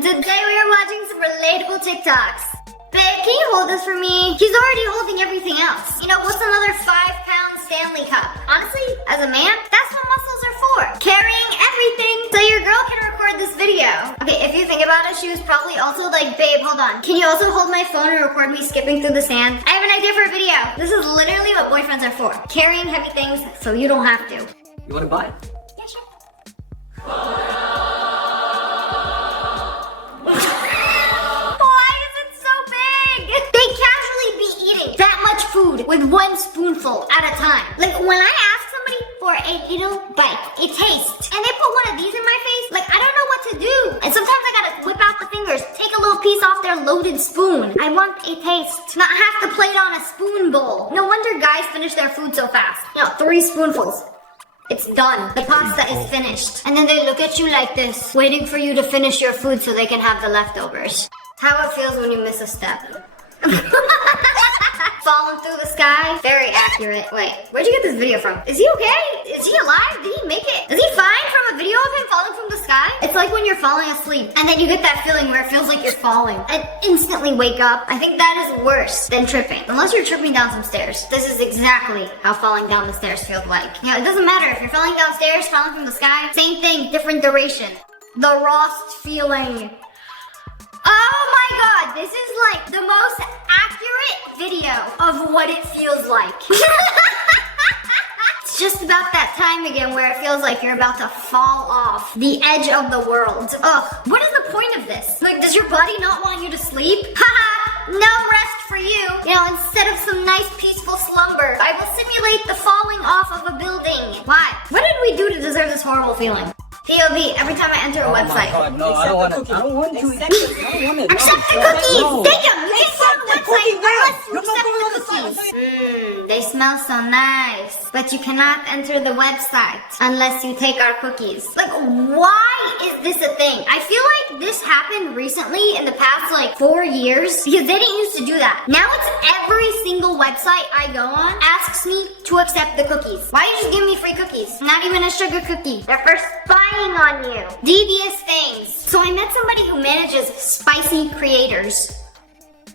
and today we are watching some relatable TikToks. Babe, can you hold this for me? He's already holding everything else. You know, what's another 5-pound Stanley Cup? Honestly, as a man, that's what muscles are for. Carrying everything so your girl can record this video. Okay, if you think about it, she was probably also like, babe, hold on. Can you also hold my phone and record me skipping through the sand? I have an idea for a video. This is literally what boyfriends are for. Carrying heavy things so you don't have to. You want to buy it? Yeah, sure. Food with one spoonful at a time. Like when I ask somebody for a little bite, a taste, and they put one of these in my face, like I don't know what to do. And sometimes I gotta whip out the fingers, take a little piece off their loaded spoon. I want a taste, not have to plate on a spoon bowl. No wonder guys finish their food so fast. You know, 3 spoonfuls. It's done. The pasta is finished. And then they look at you like this, waiting for you to finish your food so they can have the leftovers. How it feels when you miss a step. Falling through the sky. Very accurate. Wait, where'd you get this video from? Is he okay? Is he alive? Did he make it? Is he fine from a video of him falling from the sky? It's like when you're falling asleep and then you get that feeling where it feels like you're falling and instantly wake up. I think that is worse than tripping. Unless you're tripping down some stairs. This is exactly how falling down the stairs feels like. You know, it doesn't matter if you're falling downstairs, falling from the sky. Same thing, different duration. The Rost feeling. Oh my god, this is like the most accurate video of what it feels like. It's just about that time again where it feels like you're about to fall off the edge of the world. Ugh, what is the point of this? Like, does your body not want you to sleep? Haha, no rest for you. You know, instead of some nice peaceful slumber, I will simulate the falling off of a building. Why? What did we do to deserve this horrible feeling? POV, every time I enter a website. God, no, I don't want to. I don't want to. Accept the cookies! Take them! You can't go on the website unless you accept the cookies. They smell so nice. But you cannot enter the website unless you take our cookies. Like, why is this a thing? I feel like this happened recently in the past, like, 4 years. Because they didn't used to do that. Now it's every single website I go on asks me to accept the cookies. Why you just give me free cookies? Not even a sugar cookie. They're for spying on you. Devious things. So I met somebody who manages spicy creators.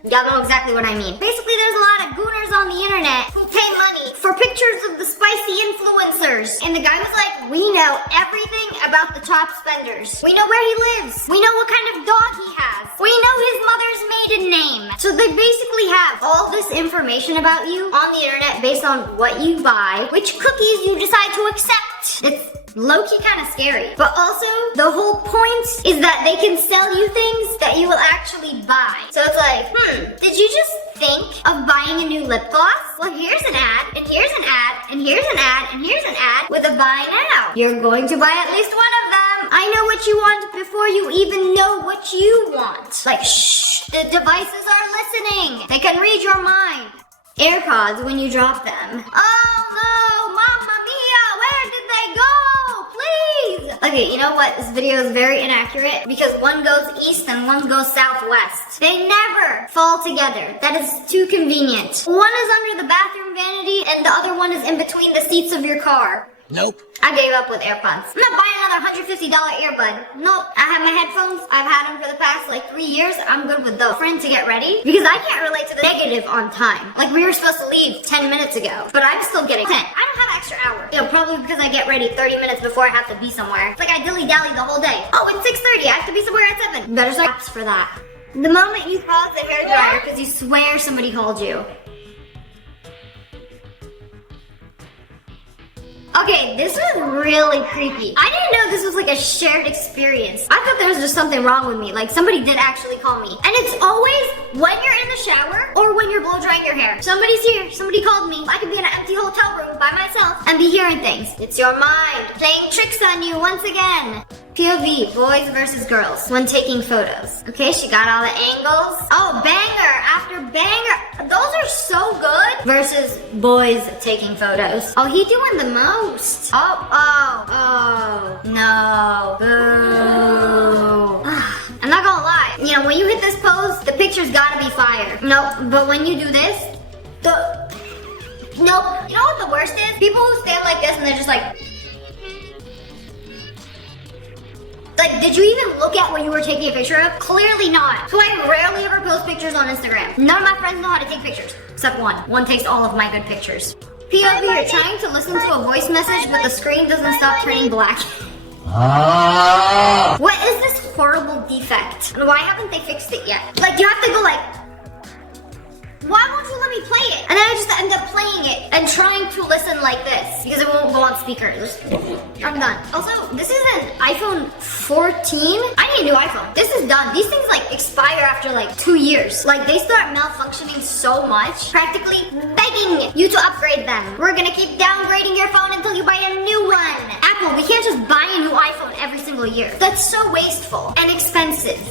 Y'all know exactly what I mean. Basically, there's a lot of gooners on the internet who pay money for pictures of the spicy influencers. And the guy was like, we know everything about the top spenders. We know where he lives. We know what kind of dog he has. We know his mother's maiden name. So they basically have all this information about you on the internet based on what you buy, which cookies you decide to accept. It's low-key kind of scary. But also, the whole point is that they can sell you things that you will actually buy. So it's like, did you just think of buying a new lip gloss? Well, here's an ad, and here's an ad, and here's an ad, and here's an ad with a buy now. You're going to buy at least one of them. I know what you want before you even know what you want. Like, shh, the devices are listening. They can read your mind. AirPods when you drop them. Oh no, mamma mia, where did they go? Please! Okay, you know what? This video is very inaccurate because one goes east and one goes southwest. They never fall together. That is too convenient. One is under the bathroom vanity and the other one is in between the seats of your car. Nope. I gave up with AirPods. I'm not buying another $150 earbud. Nope. I have my headphones. I've had them for the past like 3 years. I'm good with those. Friend to get ready because I can't relate to the negative on time. Like we were supposed to leave 10 minutes ago, but I'm still getting 10. I don't have an extra hour. You know, probably because I get ready 30 minutes before I have to be somewhere. It's like I dilly-dally the whole day. Oh, it's 6:30. I have to be somewhere at 7. Better start apps for that. The moment you pause the hairdryer because you swear somebody called you. Okay, this was really creepy. I didn't know this was like a shared experience. I thought there was just something wrong with me. Like somebody did actually call me. And it's always when you're in the shower or when you're blow drying your hair. Somebody's here, somebody called me. I could be in an empty hotel room by myself and be hearing things. It's your mind playing tricks on you once again. POV, boys versus girls when taking photos. Okay, she got all the angles. Oh, banger after banger. Those are so good. Versus boys taking photos. Oh, he doing the most. Oh, no. Boo. I'm not gonna lie. You know, when you hit this pose, the picture's gotta be fire. Nope, but when you do this, nope. You know what the worst is? People who stand like this and they're just like Like, did you even look at what you were taking a picture of? Clearly not. So I rarely ever post pictures on Instagram. None of my friends know how to take pictures, except one. One takes all of my good pictures. POV, you're trying to listen to a voice message, but the screen doesn't stop turning black. What is this horrible defect? And why haven't they fixed it yet? Like, you have to go like, why won't you let me play it? And then I just end up playing it and trying to listen like this because it won't go on speakers. I'm done. Also, this is an iPhone 14. I need a new iPhone. This is done. These things like expire after like 2 years. Like they start malfunctioning so much, practically begging you to upgrade them. We're gonna keep downgrading your phone until you buy a new one. Apple, we can't just buy a new iPhone every single year. That's so wasteful and expensive.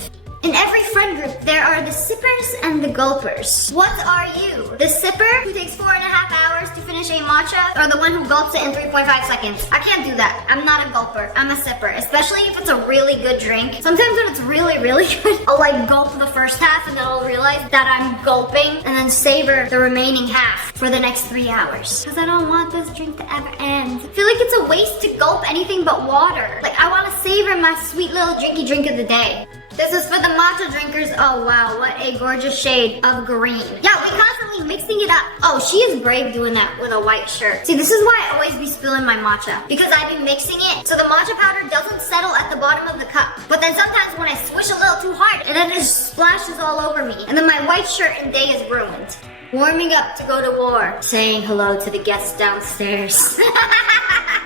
In every friend group, there are the sippers and the gulpers. What are you? The sipper who takes 4.5 hours to finish a matcha, or the one who gulps it in 3.5 seconds? I can't do that. I'm not a gulper. I'm a sipper, especially if it's a really good drink. Sometimes when it's really, really good, I'll like gulp the first half and then I'll realize that I'm gulping and then savor the remaining half for the next 3 hours. Because I don't want this drink to ever end. I feel like it's a waste to gulp anything but water. Like I want to savor my sweet little drinky drink of the day. This is for the matcha drinkers. Oh wow, what a gorgeous shade of green. Yeah, we constantly mixing it up. Oh, she is brave doing that with a white shirt. See, this is why I always be spilling my matcha. Because I be mixing it so the matcha powder doesn't settle at the bottom of the cup. But then sometimes when I swish a little too hard, and then it just splashes all over me. And then my white shirt and day is ruined. Warming up to go to war. Saying hello to the guests downstairs.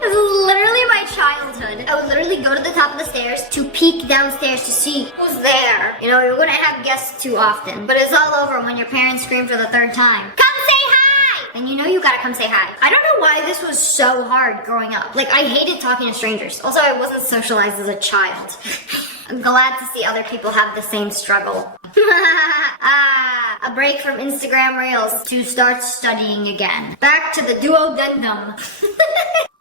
This is literally my childhood. I would literally go to the top of the stairs to peek downstairs to see who's there. You know, you wouldn't have guests too often. But it's all over when your parents scream for the 3rd time. Come say hi! And you know you gotta come say hi. I don't know why this was so hard growing up. Like, I hated talking to strangers. Also, I wasn't socialized as a child. I'm glad to see other people have the same struggle. A break from Instagram Reels to start studying again. Back to the duodendum.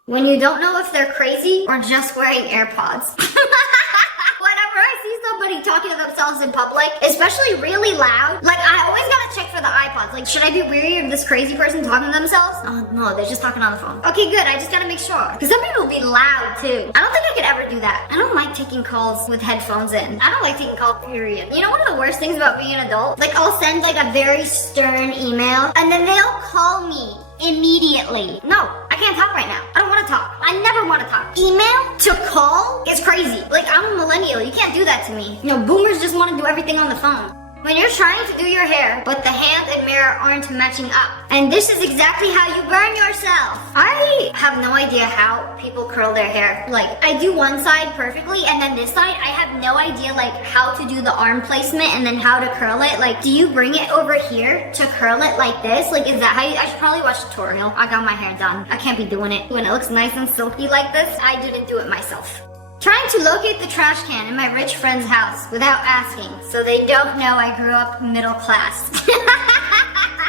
When you don't know if they're crazy or just wearing AirPods. Whenever I see somebody talking to themselves in public, especially really loud, like I always gotta check for the iPods. Like, should I be weary of this crazy person talking to themselves? Oh no, they're just talking on the phone. Okay, good, I just gotta make sure. Because some people will be loud too. I don't think I could ever do that. I don't like taking calls with headphones in. I don't like taking calls, period. You know one of the worst things about being an adult? Like, I'll send like a very stern email, and then they'll call me immediately. No, I can't talk right now. I don't want to talk. I never want to talk. Email to call is crazy. Like, I'm a millennial. You can't do that to me. You know, boomers just want to do everything on the phone. When you're trying to do your hair, but the hand and mirror aren't matching up. And this is exactly how you burn yourself. I have no idea how people curl their hair. Like, I do one side perfectly, and then this side, I have no idea, like, how to do the arm placement and then how to curl it. Like, do you bring it over here to curl it like this? Like, is that how you... I should probably watch a tutorial. I got my hair done. I can't be doing it. When it looks nice and silky like this, I didn't do it myself. Trying to locate the trash can in my rich friend's house without asking, so they don't know I grew up middle class.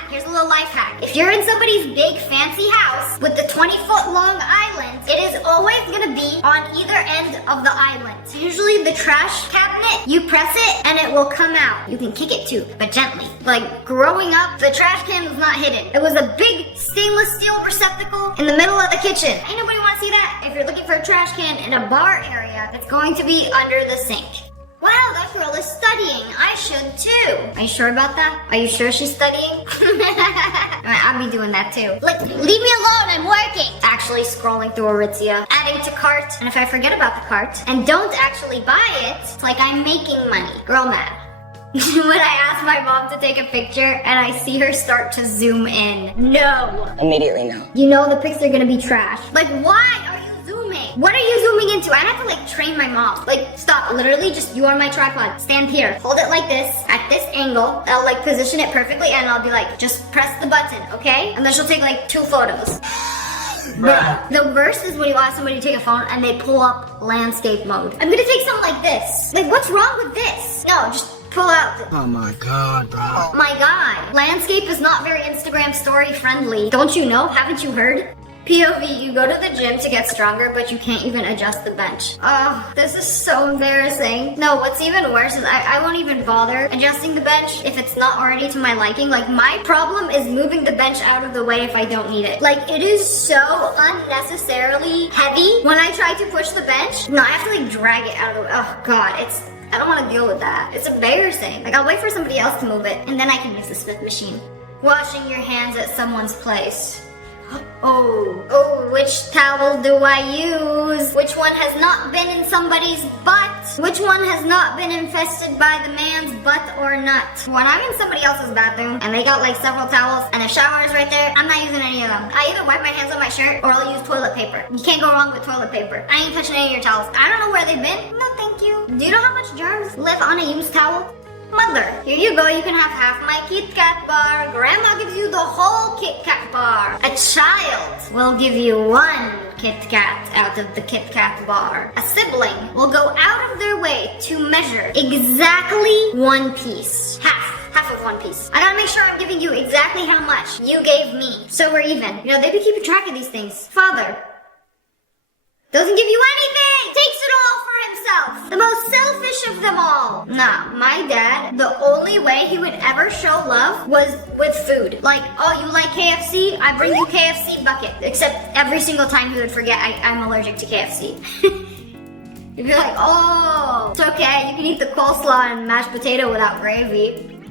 Here's a little life hack. If you're in somebody's big fancy house with the 20-foot long island, it is always gonna be on either end of the island. Usually the trash cabinet, you press it and it will come out. You can kick it too, but gently. Like growing up, the trash can was not hidden. It was a big stainless steel receptacle in the middle of the kitchen. Ain't nobody wanna see that. If you're looking for a trash can in a bar area, it's going to be under the sink. Wow, that girl is studying. I should too. Are you sure about that? Are you sure she's studying? I'll be doing that too. Like, leave me alone, I'm working. Actually scrolling through Aritzia, adding to cart, and if I forget about the cart and don't actually buy it, it's like I'm making money. Girl mad. When I ask my mom to take a picture and I see her start to zoom in. No. Immediately no. You know the pics are gonna be trash. Like, why are you zooming? What are you zooming into? I have to like train my mom. Like, stop, literally just you on my tripod. Stand here, hold it like this, at this angle. I'll like position it perfectly and I'll be like, just press the button, okay? And then she'll take like 2 photos. Bruh. The worst is when you ask somebody to take a phone and they pull up landscape mode. I'm gonna take something like this. Like, what's wrong with this? No, just pull out. Oh my god, bro. My god. Landscape is not very Instagram story friendly. Don't you know? Haven't you heard? POV, you go to the gym to get stronger, but you can't even adjust the bench. Oh, this is so embarrassing. No, what's even worse is I won't even bother adjusting the bench if it's not already to my liking. Like, my problem is moving the bench out of the way if I don't need it. Like, it is so unnecessarily heavy when I try to push the bench. No, I have to like drag it out of the way. Oh God, I don't want to deal with that. It's embarrassing. Like, I'll wait for somebody else to move it, and then I can use the Smith machine. Washing your hands at someone's place. Oh, which towel do I use? Which one has not been in somebody's butt? Which one has not been infested by the man's butt or nut? When I'm in somebody else's bathroom and they got like several towels and a shower is right there, I'm not using any of them. I either wipe my hands on my shirt or I'll use toilet paper. You can't go wrong with toilet paper. I ain't touching any of your towels. I don't know where they've been. No, thank you. Do you know how much germs live on a used towel? Mother, here you go, you can have half my Kit Kat bar. Grandma gives you the whole Kit Kat bar. A child will give you one Kit Kat out of the Kit Kat bar. A sibling will go out of their way to measure exactly one piece. Half of one piece. I gotta make sure I'm giving you exactly how much you gave me, so we're even. You know, they be keeping track of these things. Father doesn't give you anything! Takes it all for himself! The most selfish of them all! Nah, my dad, the only way he would ever show love was with food. Like, oh, you like KFC? I bring you KFC bucket. Except every single time he would forget I'm allergic to KFC. He'd be like, oh, it's okay, you can eat the coleslaw and mashed potato without gravy.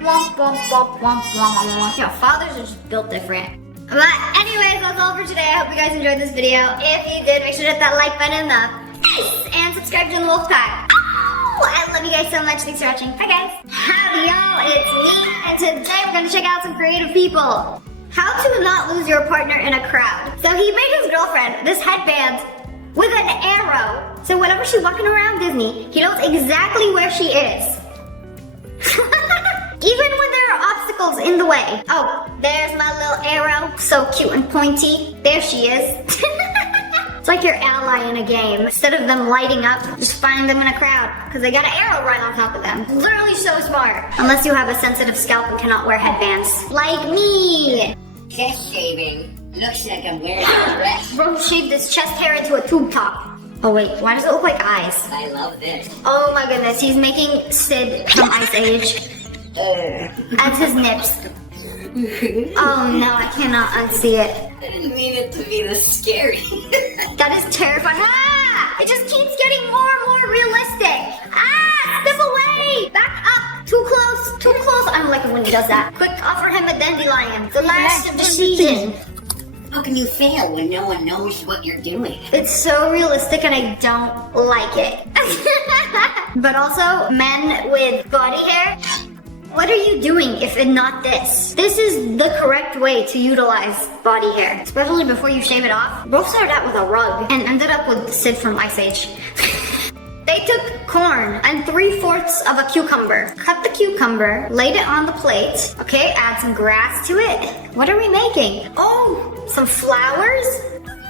Womp, womp, womp, womp, womp, womp. Yeah, fathers are just built different. But anyways, that's all for today. I hope you guys enjoyed this video. If you did, make sure to hit that like button in the face and subscribe to the Wolf Pack. Oh, I love you guys so much. Thanks for watching. Bye guys. Howdy y'all, it's me, and today we're gonna check out some creative people. How to not lose your partner in a crowd. So he made his girlfriend this headband with an arrow. So whenever she's walking around Disney, he knows exactly where she is. Even when there are obstacles in the way. Oh, there's my little arrow. So cute and pointy. There she is. It's like your ally in a game. Instead of them lighting up, just find them in a crowd. Because they got an arrow right on top of them. Literally so smart. Unless you have a sensitive scalp and cannot wear headbands. Like me. Chest shaving. Looks like I'm wearing a dress. Bro shaved his chest hair into a tube top. Oh wait, why does it look like eyes? I love this. Oh my goodness, he's making Sid from Ice Age. As his nips. Oh no, I cannot unsee it. I didn't mean it to be this scary. That is terrifying. Ah! It just keeps getting more and more realistic. Ah! Step away! Back up! Too close! Too close! I don't like it when he does that. Quick, offer him a dandelion. The last of the season. How can you fail when no one knows what you're doing? It's so realistic and I don't like it. But also, men with body hair. What are you doing if it's not this? This is the correct way to utilize body hair, especially before you shave it off. Both started out with a rug and ended up with Sid from Ice Age. They took corn and 3/4 of a cucumber, cut the cucumber, laid it on the plate. Okay, add some grass to it. What are we making? Oh, some flowers?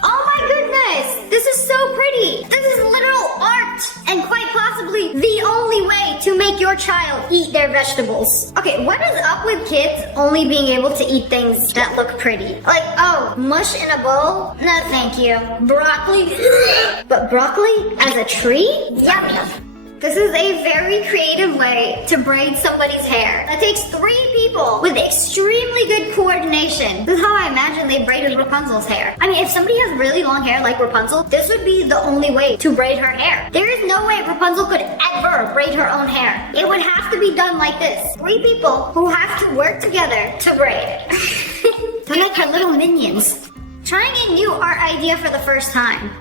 Oh my goodness! This is so pretty! This is literal art! And quite possibly the only way to make your child eat their vegetables. Okay, what is up with kids only being able to eat things that look pretty? Like, oh, mush in a bowl? No thank you. Broccoli? But broccoli as a tree? Yummy! This is a very creative way to braid somebody's hair. That takes 3 people with extremely good coordination. This is how I imagine they braided Rapunzel's hair. I mean, if somebody has really long hair like Rapunzel, this would be the only way to braid her hair. There is no way Rapunzel could ever braid her own hair. It would have to be done like this. 3 people who have to work together to braid. They're like her little minions. Trying a new art idea for the first time.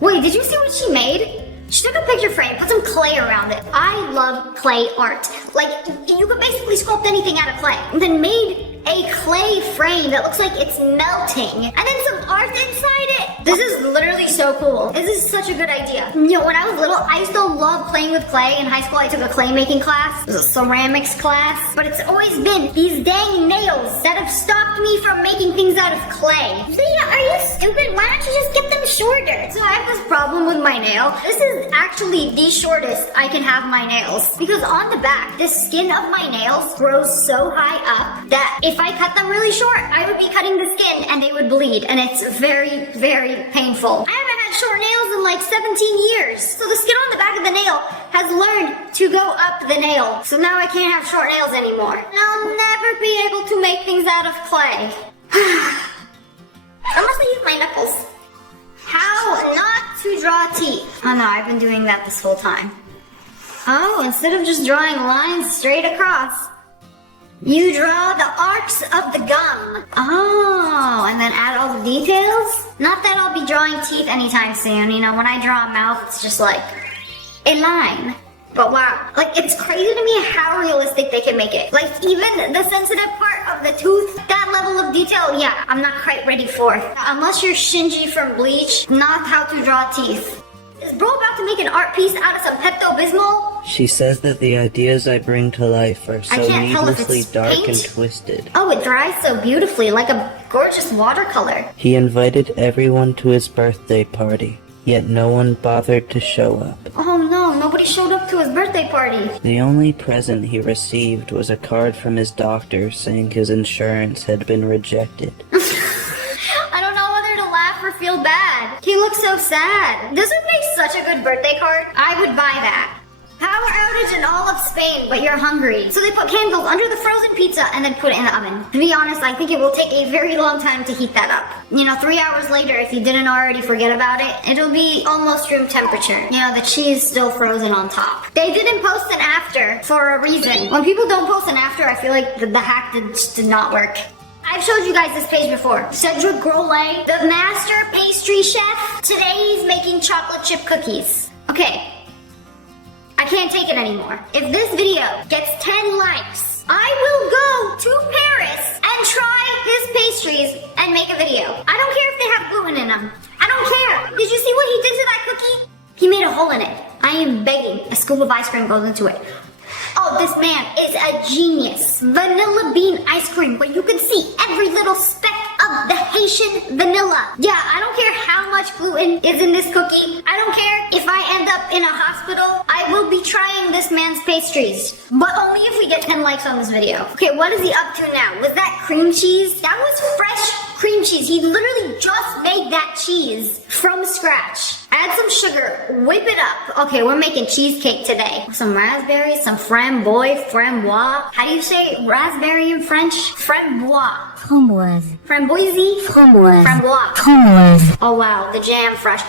Wait, did you see what she made? She took a picture frame, put some clay around it. I love clay art. Like, you could basically sculpt anything out of clay. And then made a clay frame that looks like it's melting. And then some art inside it. This is literally so cool. This is such a good idea. You know, when I was little, I used to love playing with clay. In high school, I took a clay making class. It was a ceramics class. But it's always been these dang nails that have stopped me from making things out of clay. Leah, are you stupid? Why don't you just get them shorter? So I have this problem with my nail. This is actually the shortest I can have my nails. Because on the back, the skin of my nails grows so high up that if I cut them really short, I would be cutting the skin and they would bleed, and it's very, very painful. I haven't had short nails in like 17 years, so the skin on the back of the nail has learned to go up the nail. So now I can't have short nails anymore. And I'll never be able to make things out of clay. Unless I use my knuckles. How not to draw teeth. Oh no, I've been doing that this whole time. Oh, instead of just drawing lines straight across, you draw the arcs of the gum. Oh, and then add all the details? Not that I'll be drawing teeth anytime soon. You know, when I draw a mouth, it's just like a line. But wow, like it's crazy to me how realistic they can make it. Like even the sensitive part of the tooth, that level of detail, yeah, I'm not quite ready for. Unless you're Shinji from Bleach, not how to draw teeth. Is bro about to make an art piece out of some Pepto-Bismol? She says that the ideas I bring to life are so needlessly dark paint. and twisted. Oh, it dries so beautifully, like a gorgeous watercolor. He invited everyone to his birthday party, yet no one bothered to show up. Oh no, nobody showed up to his birthday party. The only present he received was a card from his doctor saying his insurance had been rejected. I don't know whether to laugh or feel bad. He looks so sad. This would make such a good birthday card. I would buy that. Power outage in all of Spain, but you're hungry. So they put candles under the frozen pizza and then put it in the oven. To be honest, I think it will take a very long time to heat that up. You know, 3 hours later, if you didn't already forget about it, it'll be almost room temperature. You know, the cheese still frozen on top. They didn't post an after for a reason. When people don't post an after, I feel like the hack did not work. I've showed you guys this page before. Cedric Grolet, the master pastry chef. Today he's making chocolate chip cookies. Okay. I can't take it anymore. If this video gets 10 likes, I will go to Paris and try his pastries and make a video. I don't care if they have gluten in them. I don't care. Did you see what he did to that cookie? He made a hole in it. I am begging. A scoop of ice cream goes into it. Oh, this man is a genius. Vanilla bean ice cream where you can see every little speck of the Haitian vanilla. Yeah, I don't care how much gluten is in this cookie. I don't care if I end up in a hospital. I will be trying this man's pastries. But only if we get 10 likes on this video. Okay, what is he up to now? Was that cream cheese? That was fresh cream cheese. He literally just made that cheese from scratch. Add some sugar, whip it up. Okay, we're making cheesecake today. Some raspberries, some framboise. How do you say raspberry in French? Framboise. Framboise. Framboise? Framboise. Framboise. Framboise. Oh wow, the jam fresh.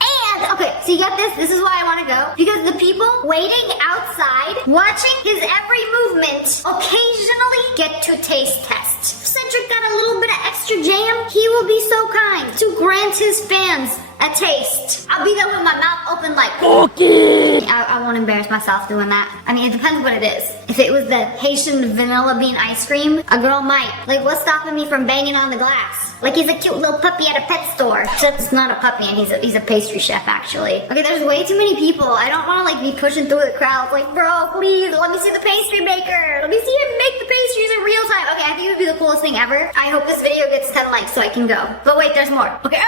And, okay, so you got this. This is why I want to go. Because the people waiting outside, watching his every movement, occasionally get to taste test. Cedric got a little bit of extra jam. He will be so kind to grant his fans a taste. I'll be there with my mouth open like, okay. I won't embarrass myself doing that. I mean, it depends what it is. If it was the Haitian vanilla bean ice cream, a girl might. Like, what's stopping me from banging on the glass? Like he's a cute little puppy at a pet store. Except it's not a puppy and he's a pastry chef actually. Okay, there's way too many people. I don't want to like be pushing through the crowd. Like, bro, please, let me see the pastry maker. Let me see him make the pastries in real time. Okay, I think it would be the coolest thing ever. I hope this video gets 10 likes so I can go. But wait, there's more. Okay,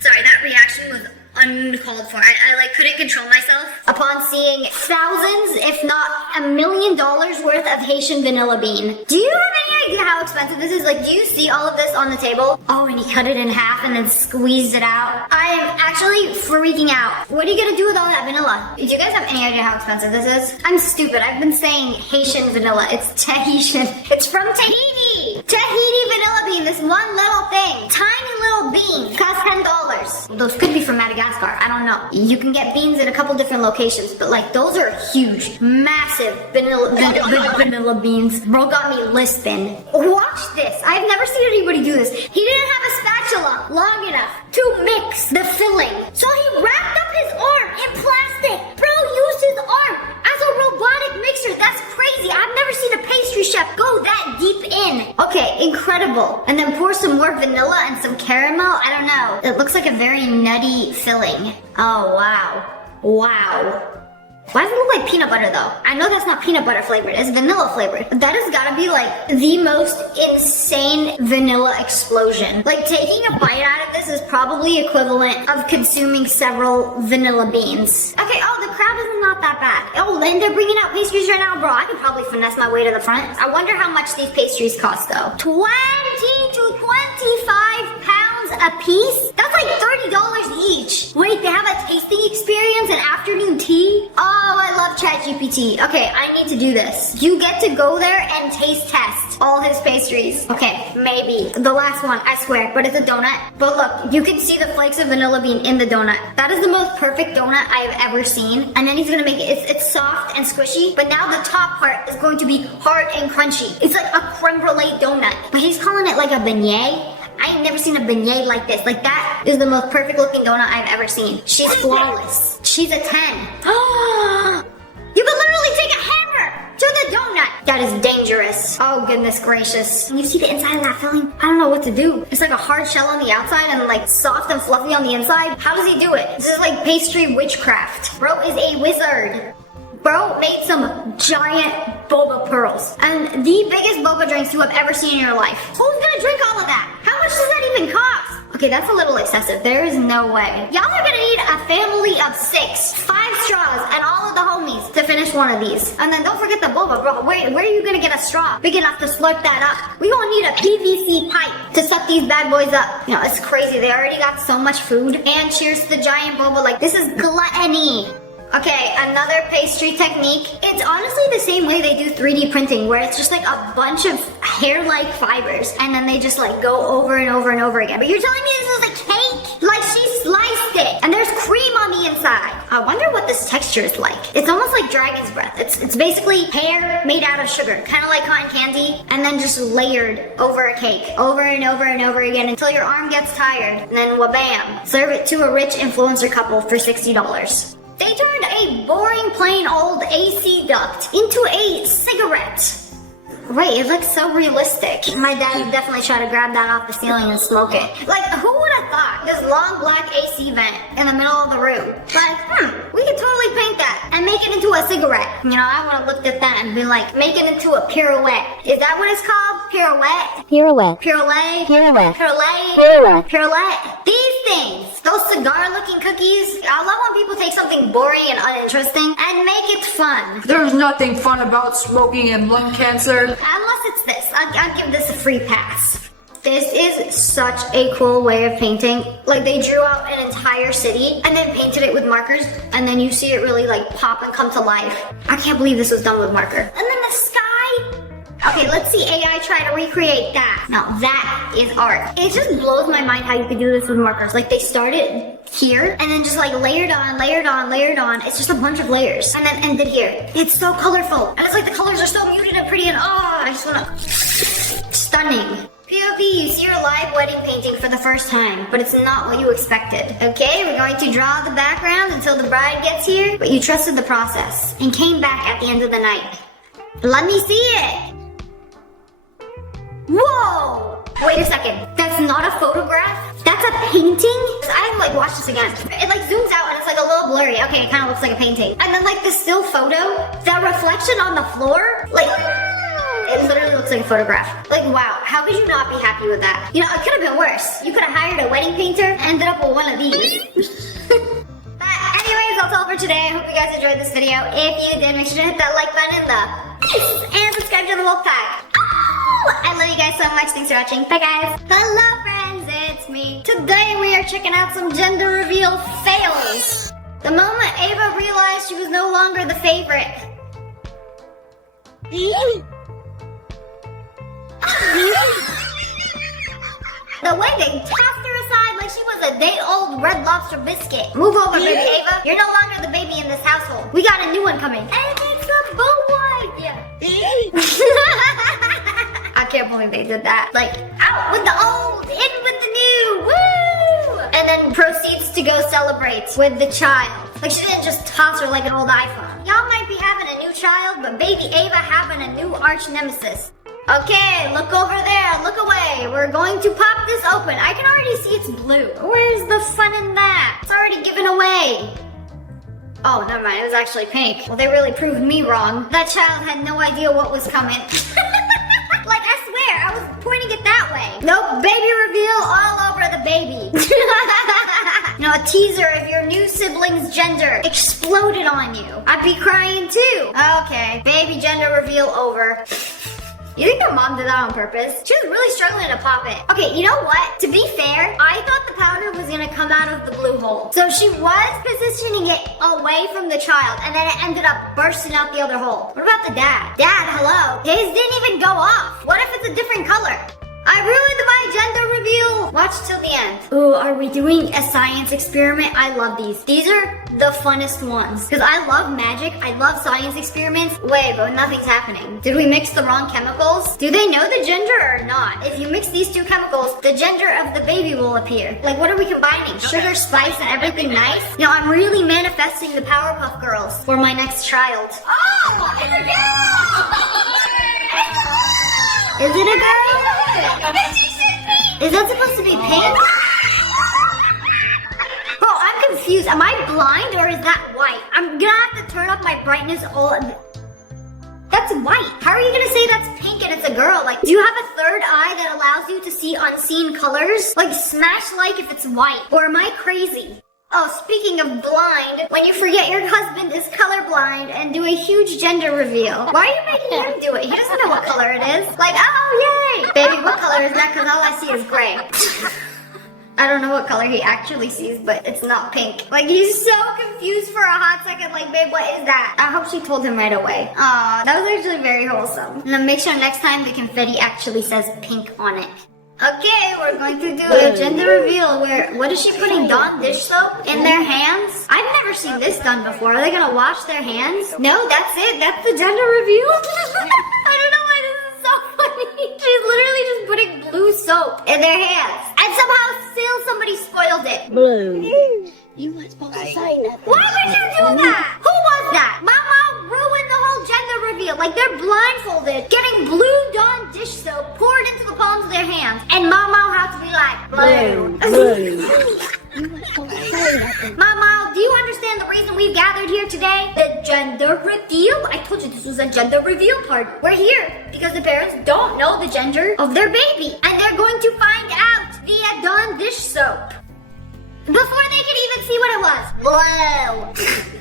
sorry, that reaction was uncalled for. I like couldn't control myself upon seeing thousands, if not $1 million worth of Haitian vanilla bean. Do you have any idea how expensive this is? Like, do you see all of this on the table? Oh, and he cut it in half and then squeezed it out. I am actually freaking out. What are you gonna do with all that vanilla? Do you guys have any idea how expensive this is? I'm stupid. I've been saying Haitian vanilla. It's Tahitian. It's from Tahiti. Tahiti vanilla bean. This one little thing. Tiny little bean. Costs $10. Those could be from Madagascar. I don't know. You can get beans in a couple different locations, but like those are huge, massive vanilla beans. Bro got me lisping. Watch this. I've never seen anybody do this. He didn't have a spatula long enough to mix the filling, so he wrapped up his arm in plastic. Bro used his arm as a robotic mixer. That's crazy. I've never seen a pastry chef go that deep in. Okay, incredible. And then pour some more vanilla and some caramel. I don't know. It looks like a very nutty filling. Oh, wow. Wow. Why does it look like peanut butter though? I know that's not peanut butter flavored, it's vanilla flavored. That has gotta be like the most insane vanilla explosion. Like taking a bite out of this is probably equivalent of consuming several vanilla beans. Okay, oh, the crowd is not not that bad. Oh, and they're bringing out pastries right now, bro. I could probably finesse my way to the front. I wonder how much these pastries cost, though. 20 to 25 pounds a piece? That's like $30 each. Wait, they have a tasting experience and afternoon tea? Oh, I love ChatGPT. Okay, I need to do this. You get to go there and taste test all his pastries. Okay, maybe. The last one, I swear, but it's a donut. But look, you can see the flakes of vanilla bean in the donut. That is the most perfect donut I have ever seen. And then he's gonna make it, it's soft and squishy, but now the top part is going to be hard and crunchy. It's like a creme brulee donut, but he's calling it like a beignet. I ain't never seen a beignet like this. Like, that is the most perfect looking donut I've ever seen. She's flawless. She's a 10. You can literally take a hammer to the donut. That is dangerous. Oh, goodness gracious. Can you see the inside of that filling? I don't know what to do. It's like a hard shell on the outside and like soft and fluffy on the inside. How does he do it? This is like pastry witchcraft. Bro is a wizard. Bro made some giant boba pearls. And the biggest boba drinks you have ever seen in your life. Who's gonna drink all of that? How much does that even cost? Okay, that's a little excessive. There is no way. Y'all are gonna need a family of 6. 5 straws and all of the homies to finish one of these. And then don't forget the boba, bro. Where are you gonna get a straw big enough to slurp that up? We gonna need a PVC pipe to suck these bad boys up. You know, it's crazy. They already got so much food. And cheers to the giant boba. Like, this is gluttony. Okay, another pastry technique. It's honestly the same way they do 3D printing, where it's just like a bunch of hair-like fibers, and then they just like go over and over and over again. But you're telling me this is a cake? Like, she sliced it, and there's cream on the inside. I wonder what this texture is like. It's almost like dragon's breath. It's basically hair made out of sugar, kind of like cotton candy, and then just layered over a cake, over and over and over again until your arm gets tired, and then wha-bam. Serve it to a rich influencer couple for $60. They turned a boring, plain old AC duct into a cigarette. Wait, it looks so realistic. My dad would definitely try to grab that off the ceiling and smoke it. Like, who would have thought this long black AC vent in the middle of the room? Like, we could totally paint that and make it into a cigarette. You know, I would have looked at that and been like, make it into a pirouette. Is that what it's called? Pirouette? Pirouette. Pirouette? Pirouette. Pirouette? Pirouette. Pirouette? These things. Those cigar-looking cookies. I love when people take something boring and uninteresting and make it fun. There's nothing fun about smoking and lung cancer. Unless it's this. I'll give this a free pass. This is such a cool way of painting. Like, they drew out an entire city and then painted it with markers, and then you see it really like pop and come to life. I can't believe this was done with marker. And then the sky. Okay, let's see AI try to recreate that. Now that is art. It just blows my mind how you could do this with markers. Like, they started here and then just like layered on, layered on, layered on. It's just a bunch of layers and then ended here. It's so colorful. And it's like the colors are so muted and pretty and oh, I just wanna... Stunning. POV, you see your live wedding painting for the first time, but it's not what you expected. Okay, we're going to draw the background until the bride gets here, but you trusted the process and came back at the end of the night. Let me see it. Whoa! Wait a second. That's not a photograph? That's a painting? I have to like watch this again. It like zooms out and it's like a little blurry. Okay, it kind of looks like a painting. And then like the still photo, that reflection on the floor, like it literally looks like a photograph. Like, wow, how could you not be happy with that? You know, it could have been worse. You could have hired a wedding painter and ended up with one of these. But anyways, that's all for today. I hope you guys enjoyed this video. If you did, make sure to hit that like button and subscribe to the Wolf Pack. I love you guys so much. Thanks for watching. Bye, guys. Hello, friends. It's me. Today, we are checking out some gender reveal fails. The moment Ava realized she was no longer the favorite. The way they tossed her aside like she was a day-old Red Lobster biscuit. Move over, baby Ava. You're no longer the baby in this household. We got a new one coming. And it's a boy. Yeah. I can't believe they did that. Like, out with the old, in with the new, woo! And then proceeds to go celebrate with the child. Like, she didn't just toss her like an old iPhone. Y'all might be having a new child, but baby Ava having a new arch nemesis. Okay, look over there, look away. We're going to pop this open. I can already see it's blue. Where's the fun in that? It's already given away. Oh, never mind, it was actually pink. Well, they really proved me wrong. That child had no idea what was coming. Like, I swear, I was pointing it that way. Nope, baby reveal all over the baby. You know, a teaser of your new sibling's gender exploded on you. I'd be crying too. Okay, baby gender reveal over. You think their mom did that on purpose? She was really struggling to pop it. Okay, you know what? To be fair, I thought the powder was gonna come out of the blue hole. So she was positioning it away from the child, and then it ended up bursting out the other hole. What about the dad? Dad, hello? His didn't even go off. What if it's a different color? I ruined my gender reveal. Watch till the end. Ooh, are we doing a science experiment? I love these. These are the funnest ones. Because I love magic. I love science experiments. Wait, but nothing's happening. Did we mix the wrong chemicals? Do they know the gender or not? If you mix these two chemicals, the gender of the baby will appear. Like, what are we combining? Sugar, spice, and everything nice? You know, I'm really manifesting the Powerpuff Girls for my next child. Oh, it's a girl! Is it a girl? Is that supposed to be pink? Bro, I'm confused. Am I blind or is that white? I'm gonna have to turn up my brightness all... That's white. How are you gonna say that's pink and it's a girl? Like, do you have a third eye that allows you to see unseen colors? Like, smash like if it's white. Or am I crazy? Oh, speaking of blind, when you forget your husband is colorblind and do a huge gender reveal, why are you making him do it? He doesn't know what color it is. Like, oh, yay! Baby, what color is that? Because all I see is gray. I don't know what color he actually sees, but it's not pink. Like, he's so confused for a hot second. Like, babe, what is that? I hope she told him right away. Aw, that was actually very wholesome. And then make sure next time the confetti actually says pink on it. Okay, we're going to do a gender reveal where, what is she putting, Dawn dish soap in their hands? I've never seen this done before. Are they gonna wash their hands? No, that's it. That's the gender reveal. I don't know why this is so funny. She's literally just putting blue soap in their hands. And somehow still somebody spoiled it. Blue. You weren't supposed to say nothing. Why would you do that? Who was that? Mama ruined the whole gender reveal. Like, they're blindfolded, getting blue Dawn dish soap poured into the palms of their hands. And Mama will have to be like, blue. You weren't supposed to say nothing. Mama, do you understand the reason we've gathered here today? The gender reveal? I told you this was a gender reveal party. We're here because the parents don't know the gender of their baby. And they're going to find out via Dawn dish soap. Before they could even see what it was. Blue.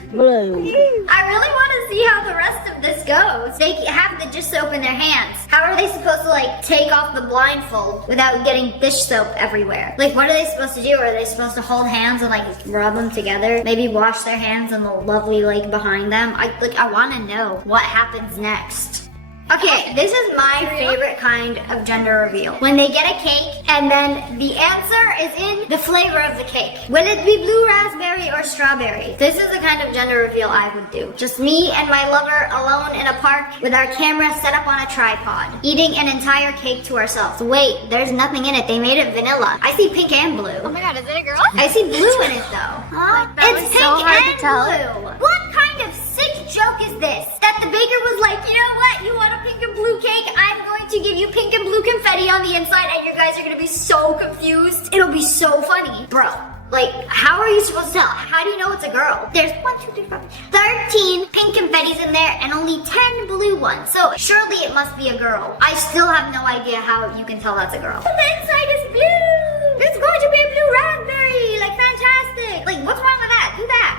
Blue. I really want to see how the rest of this goes. They have the dish soap in their hands. How are they supposed to, like, take off the blindfold without getting dish soap everywhere? Like, what are they supposed to do? Are they supposed to hold hands and, like, rub them together? Maybe wash their hands on the lovely lake behind them? I want to know what happens next. Okay, this is my favorite kind of gender reveal. When they get a cake and then the answer is in the flavor of the cake. Will it be blue raspberry or strawberry? This is the kind of gender reveal I would do. Just me and my lover alone in a park with our camera set up on a tripod, eating an entire cake to ourselves. Wait, there's nothing in it. They made it vanilla. I see pink and blue. Oh my god, is it a girl? I see blue in it though. Huh? That It's was pink so hard to and tell. blue. What kind of sick joke is this? That the baker was like, you know what? You want a pink and blue cake? I'm going to give you pink and blue confetti on the inside and you guys are going to be so confused. It'll be so funny. Bro, like, how are you supposed to tell? How do you know it's a girl? There's 13 pink confettis in there and only 10 blue ones. So surely it must be a girl. I still have no idea how you can tell that's a girl. The inside is blue. It's going to be a blue raspberry. Like, fantastic. Like, what's wrong with that? Do that.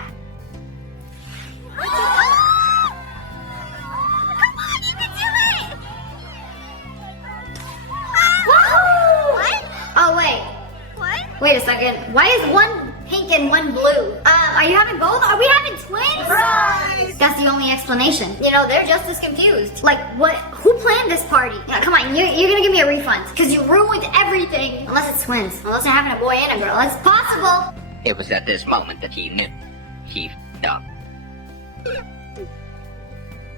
Oh, wait. What? Wait a second. Why is one pink and one blue? Are you having both? Are we having twins? Right. That's the only explanation. You know, they're just as confused. Like, what? Who planned this party? Yeah, come on, you're gonna give me a refund. Because you ruined everything. Unless it's twins. Unless they're having a boy and a girl. That's possible. It was at this moment that he knew. He f***ed up.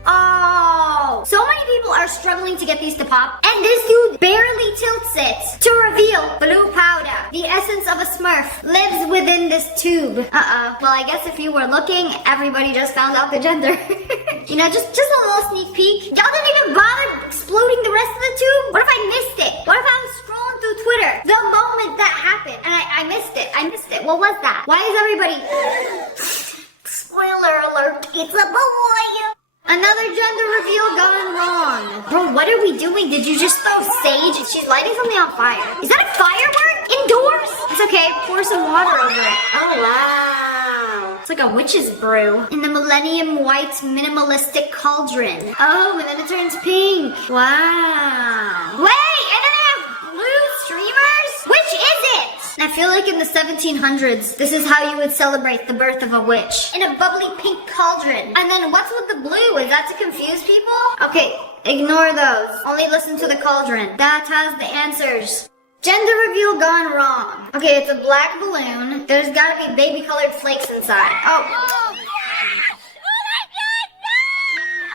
Oh, so many people are struggling to get these to pop, and this dude barely tilts it to reveal blue powder. The essence of a Smurf lives within this tube. Well, I guess if you were looking, everybody just found out the gender. You know, just a little sneak peek. Y'all didn't even bother exploding the rest of the tube? What if I missed it? What if I was scrolling through Twitter the moment that happened, and I missed it? What was that? Why is everybody... Spoiler alert, it's a boy! Another gender reveal gone wrong. Bro, what are we doing? Did you just throw sage? She's lighting something on fire. Is that a firework? Indoors? It's okay, pour some water over it. Oh, wow. It's like a witch's brew. In the Millennium White Minimalistic Cauldron. Oh, and then it turns pink. Wow. Wait, and then they have blue streamers? Which is it? I feel like in the 1700s, this is how you would celebrate the birth of a witch. In a bubbly pink cauldron. And then what's with the blue? Is that to confuse people? Okay, ignore those. Only listen to the cauldron. That has the answers. Gender reveal gone wrong. Okay, it's a black balloon. There's gotta be baby colored flakes inside. Oh.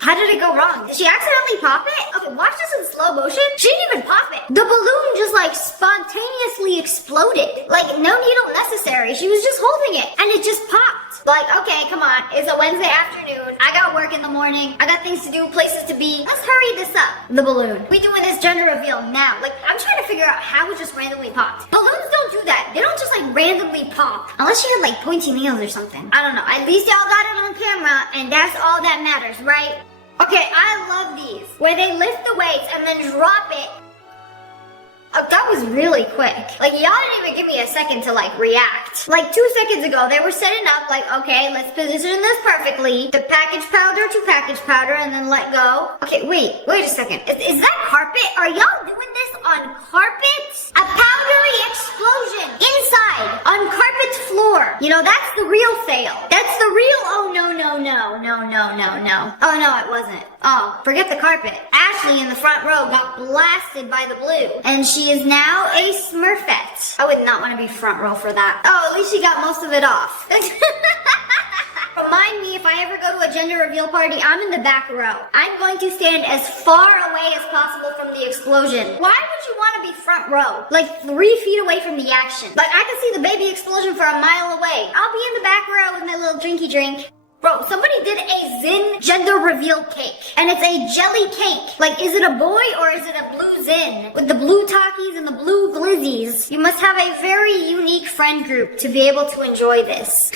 How did it go wrong? Did she accidentally pop it? Okay, watch this in slow motion. She didn't even pop it. The balloon just like spontaneously exploded. Like no needle necessary. She was just holding it and it just popped. Like, okay, come on. It's a Wednesday afternoon. I got work in the morning. I got things to do, places to be. Let's hurry this up. The balloon. We doing this gender reveal now. Like, I'm trying to figure out how it just randomly popped. Balloons don't do that. They don't just like randomly pop. Unless she had like pointy nails or something. I don't know. At least y'all got it on camera and that's all that matters, right? Okay, I love these. Where they lift the weights and then drop it. Oh, that was really quick. Like, y'all didn't even give me a second to, like, react. Like, 2 seconds ago, they were setting up, like, okay, let's position this perfectly. The package powder to package powder and then let go. Okay, wait a second. Is that carpet? Are y'all doing this on carpet? A powdery explosion inside on carpet floor. You know, that's the real fail. That's the real, oh, no. Oh, no, it wasn't. Oh, forget the carpet. Ashley in the front row got blasted by the blue. And she is now a Smurfette. I would not want to be front row for that. Oh, at least she got most of it off. Remind me if I ever go to a gender reveal party, I'm in the back row. I'm going to stand as far away as possible from the explosion. Why would you want to be front row? Like 3 feet away from the action. Like I can see the baby explosion for a mile away. I'll be in the back row with my little drinky drink. Bro, somebody did a Zin gender reveal cake. And it's a jelly cake. Like, is it a boy or is it a blue Zin? With the blue Takis and the blue glizzies. You must have a very unique friend group to be able to enjoy this.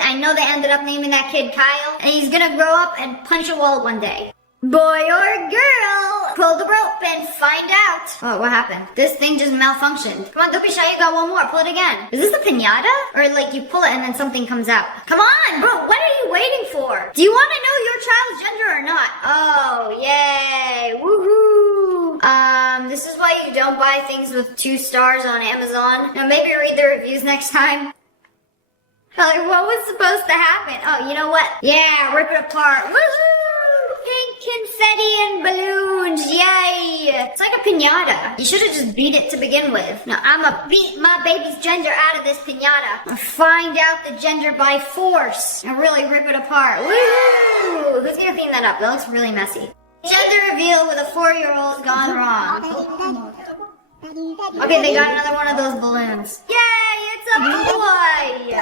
I know they ended up naming that kid Kyle. And he's gonna grow up and punch a wall one day. Boy or girl, pull the rope and find out. Oh, what happened? This thing just malfunctioned. Come on, don't be shy, you got one more. Pull it again. Is this a piñata? Or like you pull it and then something comes out? Come on, bro, what are you waiting for? Do you want to know your child's gender or not? Oh, yay, woohoo. This is why you don't buy things with 2 stars on Amazon. Now maybe read the reviews next time. Like, what was supposed to happen? Oh, you know what? Yeah, rip it apart. Woohoo! Pink confetti and balloons, yay! It's like a piñata. You should have just beat it to begin with. Now, I'ma beat my baby's gender out of this piñata. I'll find out the gender by force and really rip it apart. Woo! Who's gonna clean that up? That looks really messy. Gender reveal with a 4-year-old gone wrong. Okay, they got another one of those balloons. Yay! It's a boy!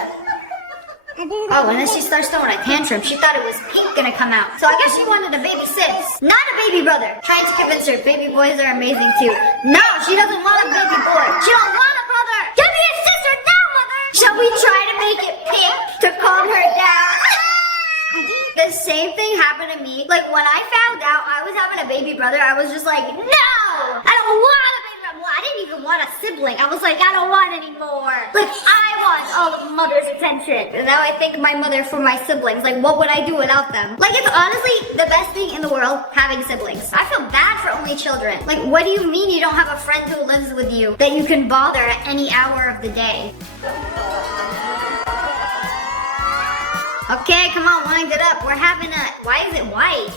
Oh, and then she starts throwing a tantrum. She thought it was pink gonna come out. So I guess she wanted a baby sis, not a baby brother. Trying to convince her baby boys are amazing too. No, she doesn't want a baby boy. She don't want a brother. Give me a sister now, mother. Shall we try to make it pink to calm her down? The same thing happened to me. Like when I found out I was having a baby brother, I was just like, no, I don't want a baby brother. Well, I didn't even want a sibling. I was like, I don't want any more. Like I want all of mother's attention. And now I thank my mother for my siblings. Like what would I do without them? Like it's honestly the best thing in the world, having siblings. I feel bad for only children. Like what do you mean you don't have a friend who lives with you that you can bother at any hour of the day? Okay, come on, wind it up. We're having a... Why is it white?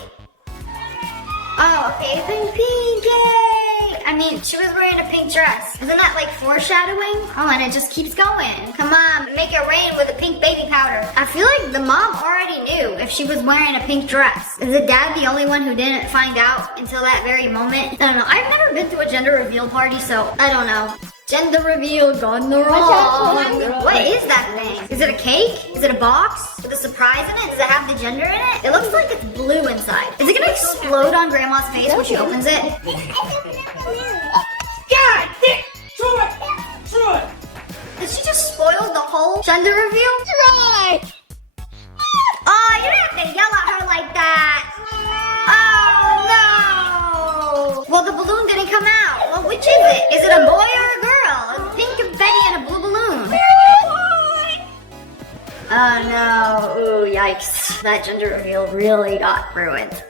Oh, okay, it's in pink, yay! I mean, she was wearing a pink dress. Isn't that like foreshadowing? Oh, and it just keeps going. Come on, make it rain with a pink baby powder. I feel like the mom already knew if she was wearing a pink dress. Is the dad the only one who didn't find out until that very moment? I don't know. I've never been to a gender reveal party, so I don't know. Gender reveal gone wrong. What is that thing? Is it a cake? Is it a box with a surprise in it? Does it have the gender in it? It looks like it's blue inside. Is it gonna explode on Grandma's face when she opens it? God! Did she just spoil the whole gender reveal? Try! Oh, you didn't have to yell at her like that. Oh no! Well, the balloon didn't come out. Well, which is it? Is it a boy or a girl? It's pink confetti and a blue Oh no, ooh, yikes. That gender reveal really got ruined.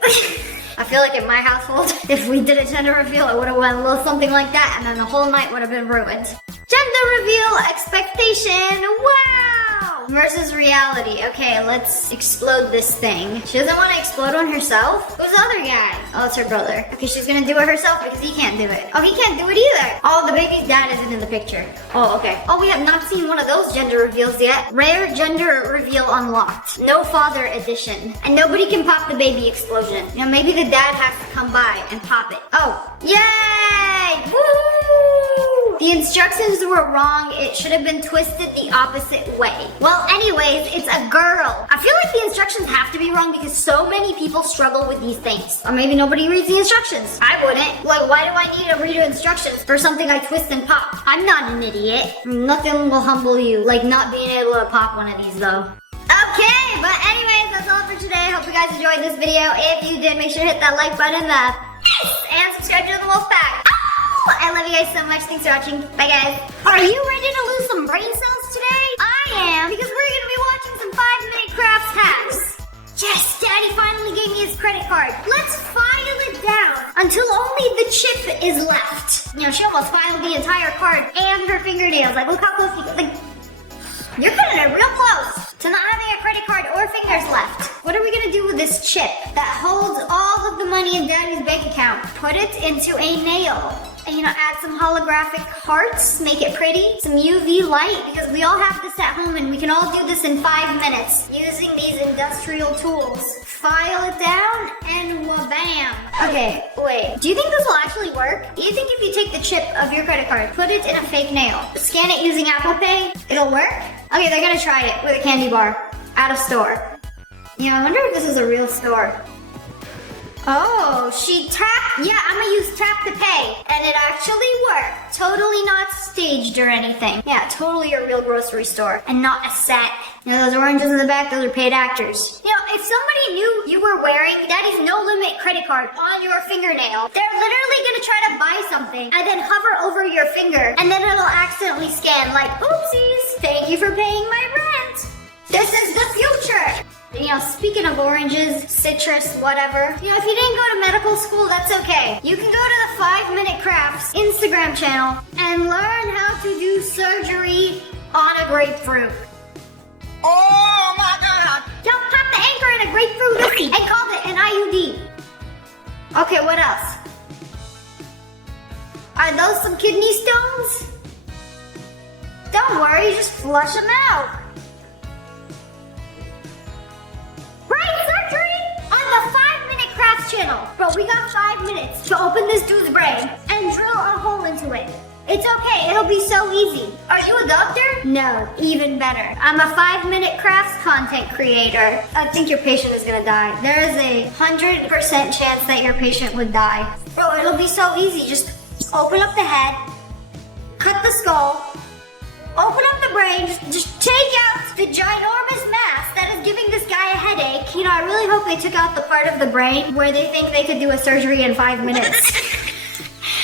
I feel like in my household, if we did a gender reveal, it would have went a little something like that, and then the whole night would have been ruined. Gender reveal expectation, wow! Versus reality. Okay, let's explode this thing. She doesn't want to explode on herself? Who's the other guy? Oh, it's her brother. Okay, she's gonna do it herself because he can't do it. Oh, he can't do it either. Oh, the baby's dad isn't in the picture. Oh, okay. Oh, we have not seen one of those gender reveals yet. Rare gender reveal unlocked. No father edition. And nobody can pop the baby explosion. You know, maybe the dad has to come by and pop it. Oh, yay! Woo! The instructions were wrong. It should have been twisted the opposite way. Well, anyways, it's a girl. I feel like the instructions have to be wrong because so many people struggle with these things. Or maybe nobody reads the instructions. I wouldn't. Like, why do I need to read the instructions for something I twist and pop? I'm not an idiot. Nothing will humble you like not being able to pop one of these though. Okay, but anyways, that's all for today. Hope you guys enjoyed this video. If you did, make sure to hit that like button, and subscribe to the Wolf Pack. I love you guys so much. Thanks for watching. Bye, guys. Are you ready to lose some brain cells today? I am, because we're going to be watching some 5-minute crafts hacks. Yes, Daddy finally gave me his credit card. Let's file it down until only the chip is left. You know, she almost filed the entire card and her fingernails. Like, look how close you're cutting it real close to not having a credit card or fingers left. What are we gonna do with this chip that holds all of the money in Daddy's bank account? Put it into a nail. And, you know, add some holographic hearts, make it pretty. Some UV light, because we all have this at home and we can all do this in 5 minutes using these industrial tools. File it down and wha-bam. Okay, wait. Do you think this will actually work? Do you think if you take the chip of your credit card, put it in a fake nail, scan it using Apple Pay, it'll work? Okay, they're gonna try it with a candy bar at a store. Yeah, I wonder if this is a real store. Oh, she tapped. Yeah, I'm gonna use tap to pay. And it actually worked. Totally not staged or anything. Yeah, totally a real grocery store and not a set. You know, those oranges in the back, those are paid actors. You know, if somebody knew you were wearing Daddy's no limit credit card on your fingernail, they're literally gonna try to buy something and then hover over your finger and then it'll accidentally scan like, oopsies, thank you for paying my rent. This is the future. You know, speaking of oranges, citrus, whatever, you know, if you didn't go to medical school, that's okay. You can go to the 5-Minute Crafts Instagram channel and learn how to do surgery on a grapefruit. Oh my God! Don't pop the anchor in a grapefruit cookie and called it an IUD. Okay, what else? Are those some kidney stones? Don't worry, just flush them out. On the 5-Minute Crafts channel. Bro, we got 5 minutes to open this dude's brain and drill a hole into it. It's okay, it'll be so easy. Are you a doctor? No, even better. I'm a 5-Minute Crafts content creator. I think your patient is gonna die. There is a 100% chance that your patient would die. Bro, it'll be so easy. Just open up the head, cut the skull, open up the brain, just take out the ginormous mass that is giving this guy a headache. You know, I really hope they took out the part of the brain where they think they could do a surgery in 5 minutes.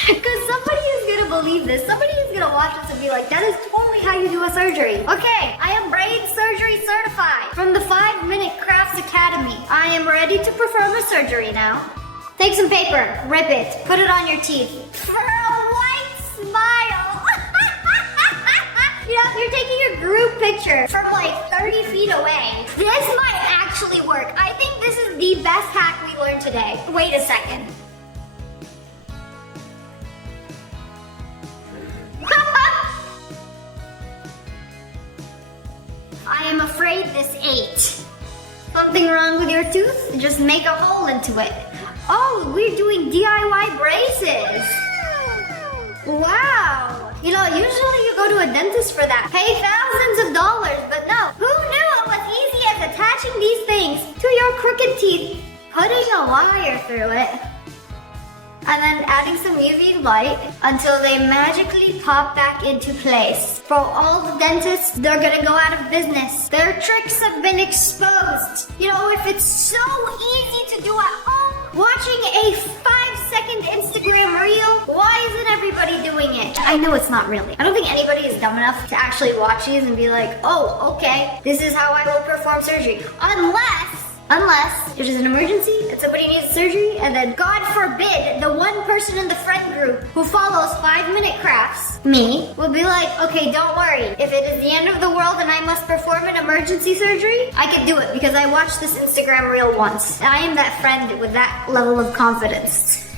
Because somebody is gonna believe this. Somebody is gonna watch this and be like, that is totally how you do a surgery. Okay, I am brain surgery certified from the 5-Minute Crafts Academy. I am ready to perform a surgery now. Take some paper, rip it, put it on your teeth. For a white smile. You know, you're taking your group picture from like 30 feet away. This might actually work. I think this is the best hack we learned today. Wait a second. I am afraid this ate. Something wrong with your tooth? Just make a hole into it. Oh, we're doing DIY braces. Wow. You know, usually you go to a dentist for that. Pay thousands of dollars, but no. Who knew it was easy as attaching these things to your crooked teeth, putting a wire through it, and then adding some UV light until they magically pop back into place. For all the dentists, they're gonna go out of business. Their tricks have been exposed. You know, if it's so easy to do at home, watching a 5 5-second Instagram reel? Why isn't everybody doing it? I know it's not really. I don't think anybody is dumb enough to actually watch these and be like, oh, okay, this is how I will perform surgery. Unless there's an emergency and somebody needs surgery, and then God forbid, the one person in the friend group who follows 5-minute crafts, me, will be like, okay, don't worry. If it is the end of the world and I must perform an emergency surgery, I can do it because I watched this Instagram reel once. I am that friend with that level of confidence.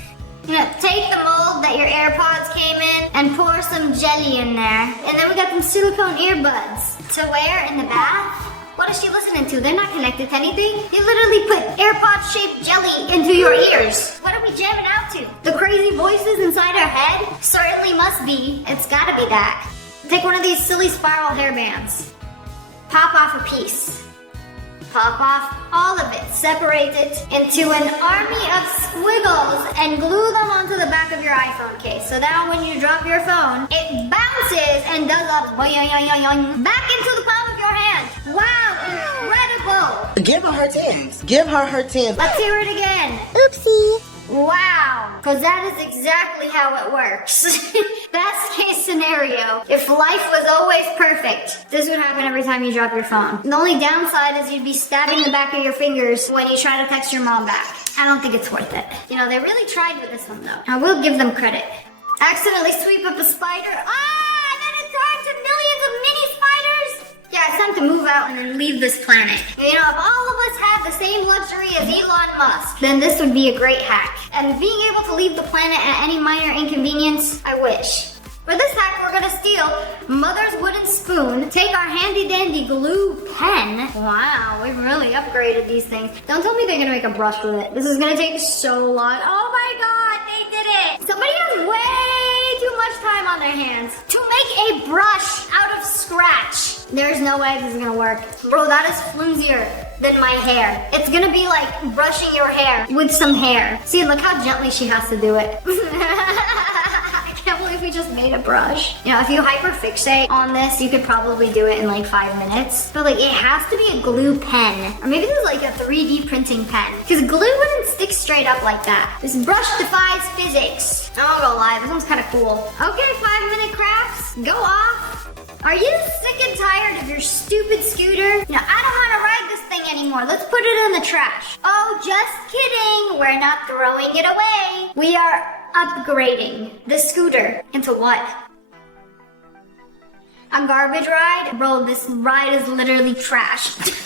You know, take the mold that your AirPods came in and pour some jelly in there. And then we got some silicone earbuds to wear in the bath. What is she listening to? They're not connected to anything. You literally put AirPod-shaped jelly into your ears. What are we jamming out to? The crazy voices inside our head? Certainly must be. It's gotta be that. Take one of these silly spiral hairbands. Pop off a piece. Pop off all of it. Separate it into an army of squiggles and glue them onto the back of your iPhone case. So now when you drop your phone, it bounces and does a boing back into the palm of your hand. Wow, incredible. Give her her tens. Give her her tens. Let's hear it again. Oopsie. Wow, because that is exactly how it works. Best case scenario, if life was always perfect, this would happen every time you drop your phone. The only downside is you'd be stabbing the back of your fingers when you try to text your mom back. I don't think it's worth it. You know, they really tried with this one though. I will give them credit. Accidentally sweep up a spider. And then it turned to millions of mini spiders. Yeah, it's time to move out and then leave this planet. You know, if all of us had the same luxury as Elon Musk, then this would be a great hack. And being able to leave the planet at any minor inconvenience, I wish. For this hack, we're gonna steal Mother's wooden spoon, take our handy dandy glue pen. Wow, we've really upgraded these things. Don't tell me they're gonna make a brush with it. This is gonna take so long. Oh my God, they did it. Somebody has way too much time on their hands to make a brush out of scratch. There's no way this is gonna work. Bro, that is flimsier than my hair. It's gonna be like brushing your hair with some hair. See, look how gently she has to do it. I can't believe we just made a brush. You know, if you hyperfixate on this, you could probably do it in like 5 minutes. But like, it has to be a glue pen. Or maybe this is like a 3D printing pen. Because glue wouldn't stick straight up like that. This brush defies physics. I'm not gonna lie, this one's kind of cool. Okay, 5-minute crafts, go off. Are you sick and tired of your stupid scooter? No, I don't want to ride this thing anymore. Let's put it in the trash. Oh, just kidding. We're not throwing it away. We are upgrading the scooter into what? A garbage ride? Bro, this ride is literally trash. She's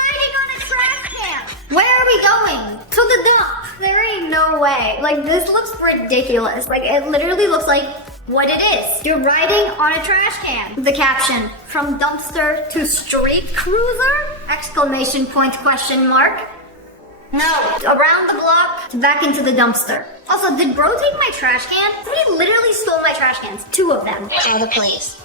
riding on a trash can. Where are we going? To the dump. There ain't no way. Like, this looks ridiculous. Like, it literally looks like what it is. You're riding on a trash can. The caption, from dumpster to street cruiser? Exclamation point, question mark. No, around the block to back into the dumpster. Also, did bro take my trash can? He literally stole my trash cans, 2 of them. Call the police.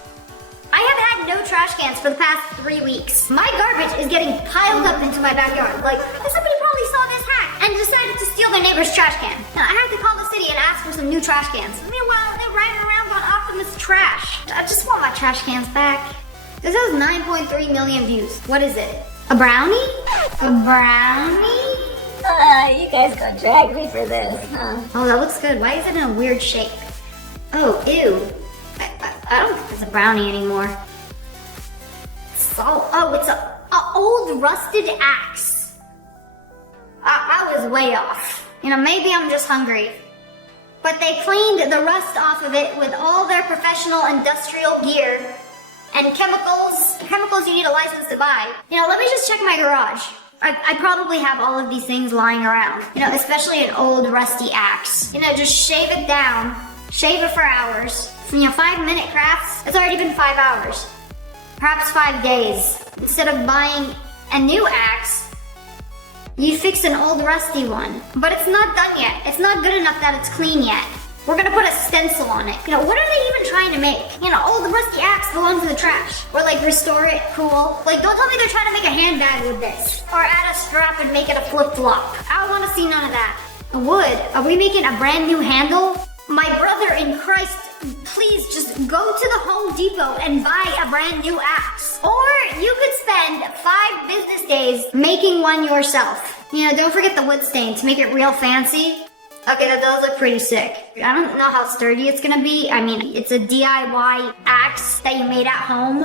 I have had no trash cans for the past 3 weeks. My garbage is getting piled up into my backyard. Like, somebody probably saw this hack and decided to steal their neighbor's trash can. Now, I have to call the city and ask for some new trash cans. Meanwhile, they're riding around on Optimus Trash. I just want my trash cans back. This has 9.3 million views. What is it? A brownie? A brownie? You guys gonna drag me for this, huh? Oh, that looks good. Why is it in a weird shape? Oh, ew. I don't think it's a brownie anymore. Oh, it's a old rusted axe. I was way off. You know, maybe I'm just hungry. But they cleaned the rust off of it with all their professional industrial gear and chemicals you need a license to buy. You know, let me just check my garage. I probably have all of these things lying around. You know, especially an old rusty axe. You know, just shave it down, shave it for hours. You know, 5-minute crafts, it's already been 5 hours. Perhaps 5 days. Instead of buying a new axe, you fix an old rusty one. But it's not done yet. It's not good enough that it's clean yet. We're gonna put a stencil on it. You know, what are they even trying to make? You know, old rusty axe belongs in the trash. Or like restore it, cool. Like, don't tell me they're trying to make a handbag with this. Or add a strap and make it a flip-flop. I don't wanna see none of that. Wood, are we making a brand new handle? My brother in Christ, please just go to the Home Depot and buy a brand new axe. Or you could spend 5 business days making one yourself. You know, don't forget the wood stain to make it real fancy. Okay, that does look pretty sick. I don't know how sturdy it's gonna be. I mean, it's a DIY axe that you made at home.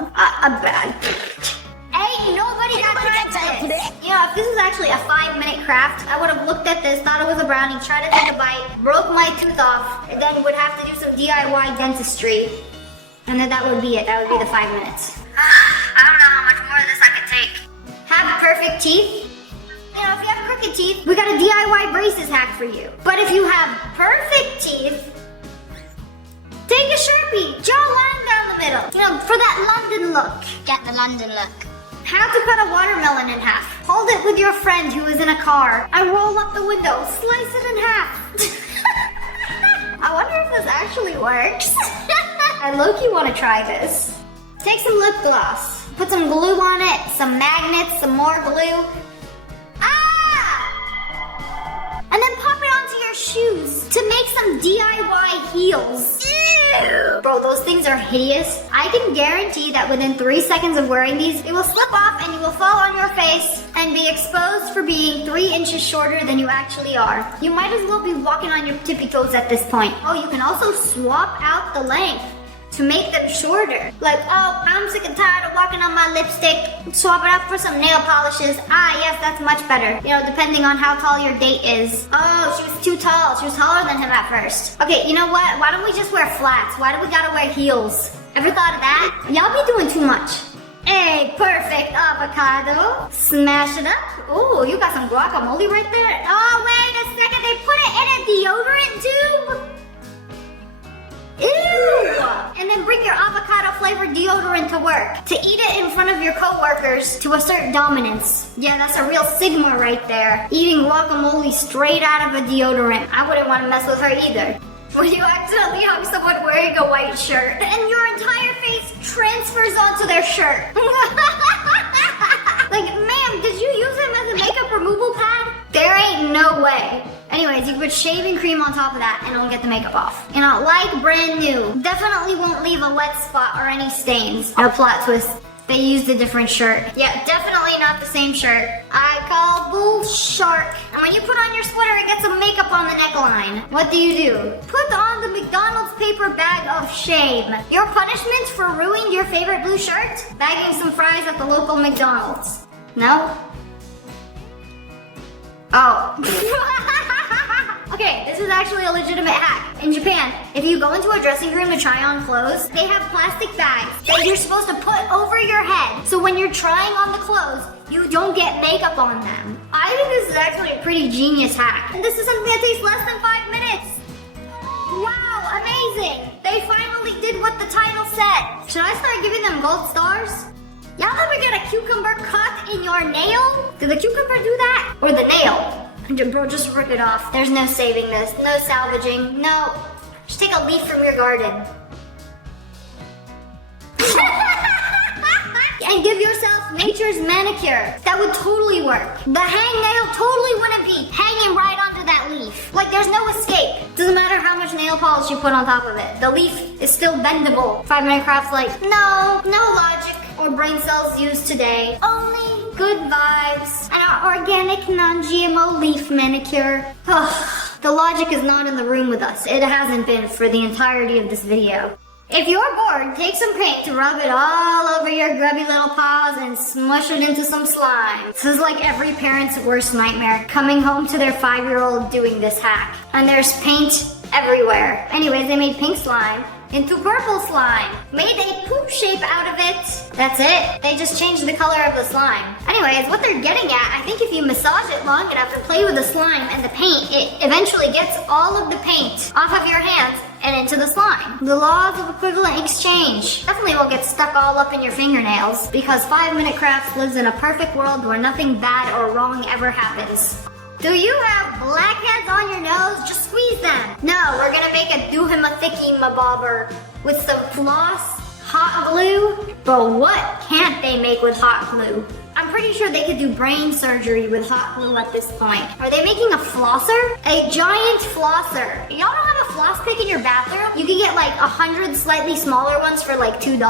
Ain't nobody got time for this. You know, if this was actually a 5-minute craft, I would have looked at this, thought it was a brownie, tried to take a bite, broke my tooth off, and then would have to do some DIY dentistry. And then that would be it. That would be the 5 minutes. I don't know how much more of this I could take. Have perfect teeth? You know, if you have crooked teeth, we got a DIY braces hack for you. But if you have perfect teeth, take a Sharpie, draw a line down the middle. You know, for that London look. Get the London look. How to cut a watermelon in half. Hold it with your friend who is in a car and roll up the window. Slice it in half. I wonder if this actually works. I low-key want to try this. Take some lip gloss. Put some glue on it, some magnets, some more glue. And then pop it onto your shoes to make some DIY heels. Ew. Bro, those things are hideous. I can guarantee that within 3 seconds of wearing these, it will slip off and you will fall on your face and be exposed for being 3 inches shorter than you actually are. You might as well be walking on your tippy toes at this point. Oh, you can also swap out the length to make them shorter. Like, oh, I'm sick and tired of walking on my lipstick. Swap it out for some nail polishes. Ah, yes, that's much better. You know, depending on how tall your date is. Oh, she was too tall. She was taller than him at first. Okay, you know what? Why don't we just wear flats? Why do we gotta wear heels? Ever thought of that? Y'all be doing too much. Hey, perfect avocado. Smash it up. Ooh, you got some guacamole right there. Oh, wait a second. They put it in a deodorant tube? Ew! And then bring your avocado flavored deodorant to work. To eat it in front of your coworkers to assert dominance. Yeah, that's a real Sigma right there. Eating guacamole straight out of a deodorant. I wouldn't want to mess with her either. When you accidentally hug someone wearing a white shirt and your entire face transfers onto their shirt. Like, ma'am, did you use him as a makeup removal pad? There ain't no way. Anyways, you put shaving cream on top of that and it'll get the makeup off. You know, like brand new. Definitely won't leave a wet spot or any stains. A plot twist. They used a different shirt. Yeah, definitely not the same shirt. I call bull shark. And when you put on your sweater, it gets some makeup on the neckline. What do? Put on the McDonald's paper bag of shame. Your punishment for ruining your favorite blue shirt? Bagging some fries at the local McDonald's. No? Oh. Okay, this is actually a legitimate hack. In Japan, if you go into a dressing room to try on clothes, they have plastic bags that you're supposed to put over your head. So when you're trying on the clothes, you don't get makeup on them. I think this is actually a pretty genius hack. And this is something that takes less than 5 minutes. Wow, amazing. They finally did what the title said. Should I start giving them gold stars? Y'all ever get a cucumber cut in your nail? Did the cucumber do that? Or the nail? Bro, just rip it off. There's no saving this. No salvaging. No. Just take a leaf from your garden. And give yourself nature's manicure. That would totally work. The hangnail totally wouldn't be hanging right onto that leaf. Like, there's no escape. Doesn't matter how much nail polish you put on top of it. The leaf is still bendable. 5-minute craft's like, no logic or brain cells used today. Only good vibes and our organic non-GMO leaf manicure. The logic is not in the room with us. It hasn't been for the entirety of this video. If you're bored, take some paint to rub it all over your grubby little paws and smush it into some slime. This is like every parent's worst nightmare, coming home to their 5-year-old doing this hack. And there's paint everywhere. Anyways, they made pink slime into purple slime. Made a poop shape out of it. That's it. They just changed the color of the slime. Anyways, what they're getting at, I think if you massage it long enough and play with the slime and the paint, it eventually gets all of the paint off of your hands and into the slime. The laws of equivalent exchange. Definitely will get stuck all up in your fingernails because 5-minute crafts lives in a perfect world where nothing bad or wrong ever happens. Do you have blackheads on your nose? Just squeeze them. No, we're gonna make a do him a thickie mabobber with some floss, hot glue. But what can't they make with hot glue? I'm pretty sure they could do brain surgery with hot glue at this point. Are they making a flosser? A giant flosser. Y'all don't have a floss pick in your bathroom, you can get like 100 slightly smaller ones for like $2.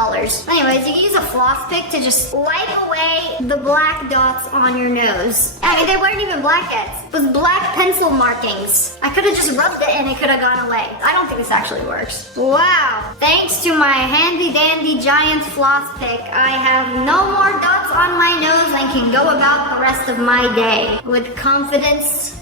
Anyways, you can use a floss pick to just wipe away the black dots on your nose. I mean, they weren't even black yet. It was black pencil markings. I could have just rubbed it and it could have gone away. I don't think this actually works. Wow. Thanks to my handy dandy giant floss pick, I have no more dots on my nose and can go about the rest of my day with confidence.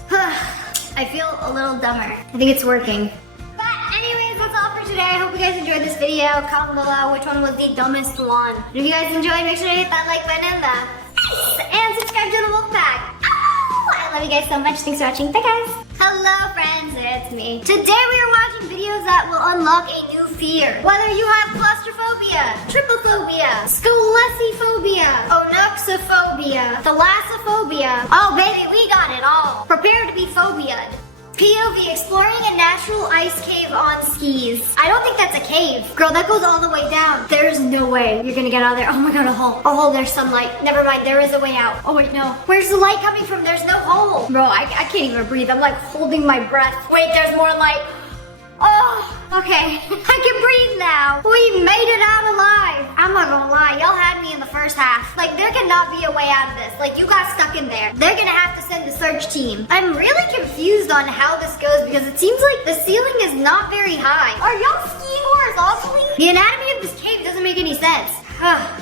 I feel a little dumber. I think it's working. But anyways, that's all for today. I hope you guys enjoyed this video. Comment below which one was the dumbest one. If you guys enjoyed, make sure to hit that like button and subscribe to the wolf pack. I love you guys so much. Thanks for watching. Bye guys. Hello friends, it's me. Today we are watching videos that will unlock a new fear. Whether you have claustrophobia, trypophobia, scoliophobia, onoxophobia, thalassophobia. Oh baby, we got it all. Prepare to be phobia'd. POV, exploring a natural ice cave on skis. I don't think that's a cave. Girl, that goes all the way down. There's no way you're gonna get out of there. Oh my god, a hole. A hole, there's sunlight. Never mind, there is a way out. Oh wait, no. Where's the light coming from? There's no hole. Bro, I can't even breathe. I'm like holding my breath. Wait, there's more light. Oh, okay. I can breathe now. We made it out alive. I'm not gonna lie, y'all had me in the first half. Like, there cannot be a way out of this. Like, you got stuck in there. They're gonna have to send the search team. I'm really confused on how this goes because it seems like the ceiling is not very high. Are y'all skiing horizontally? The anatomy of this cave doesn't make any sense.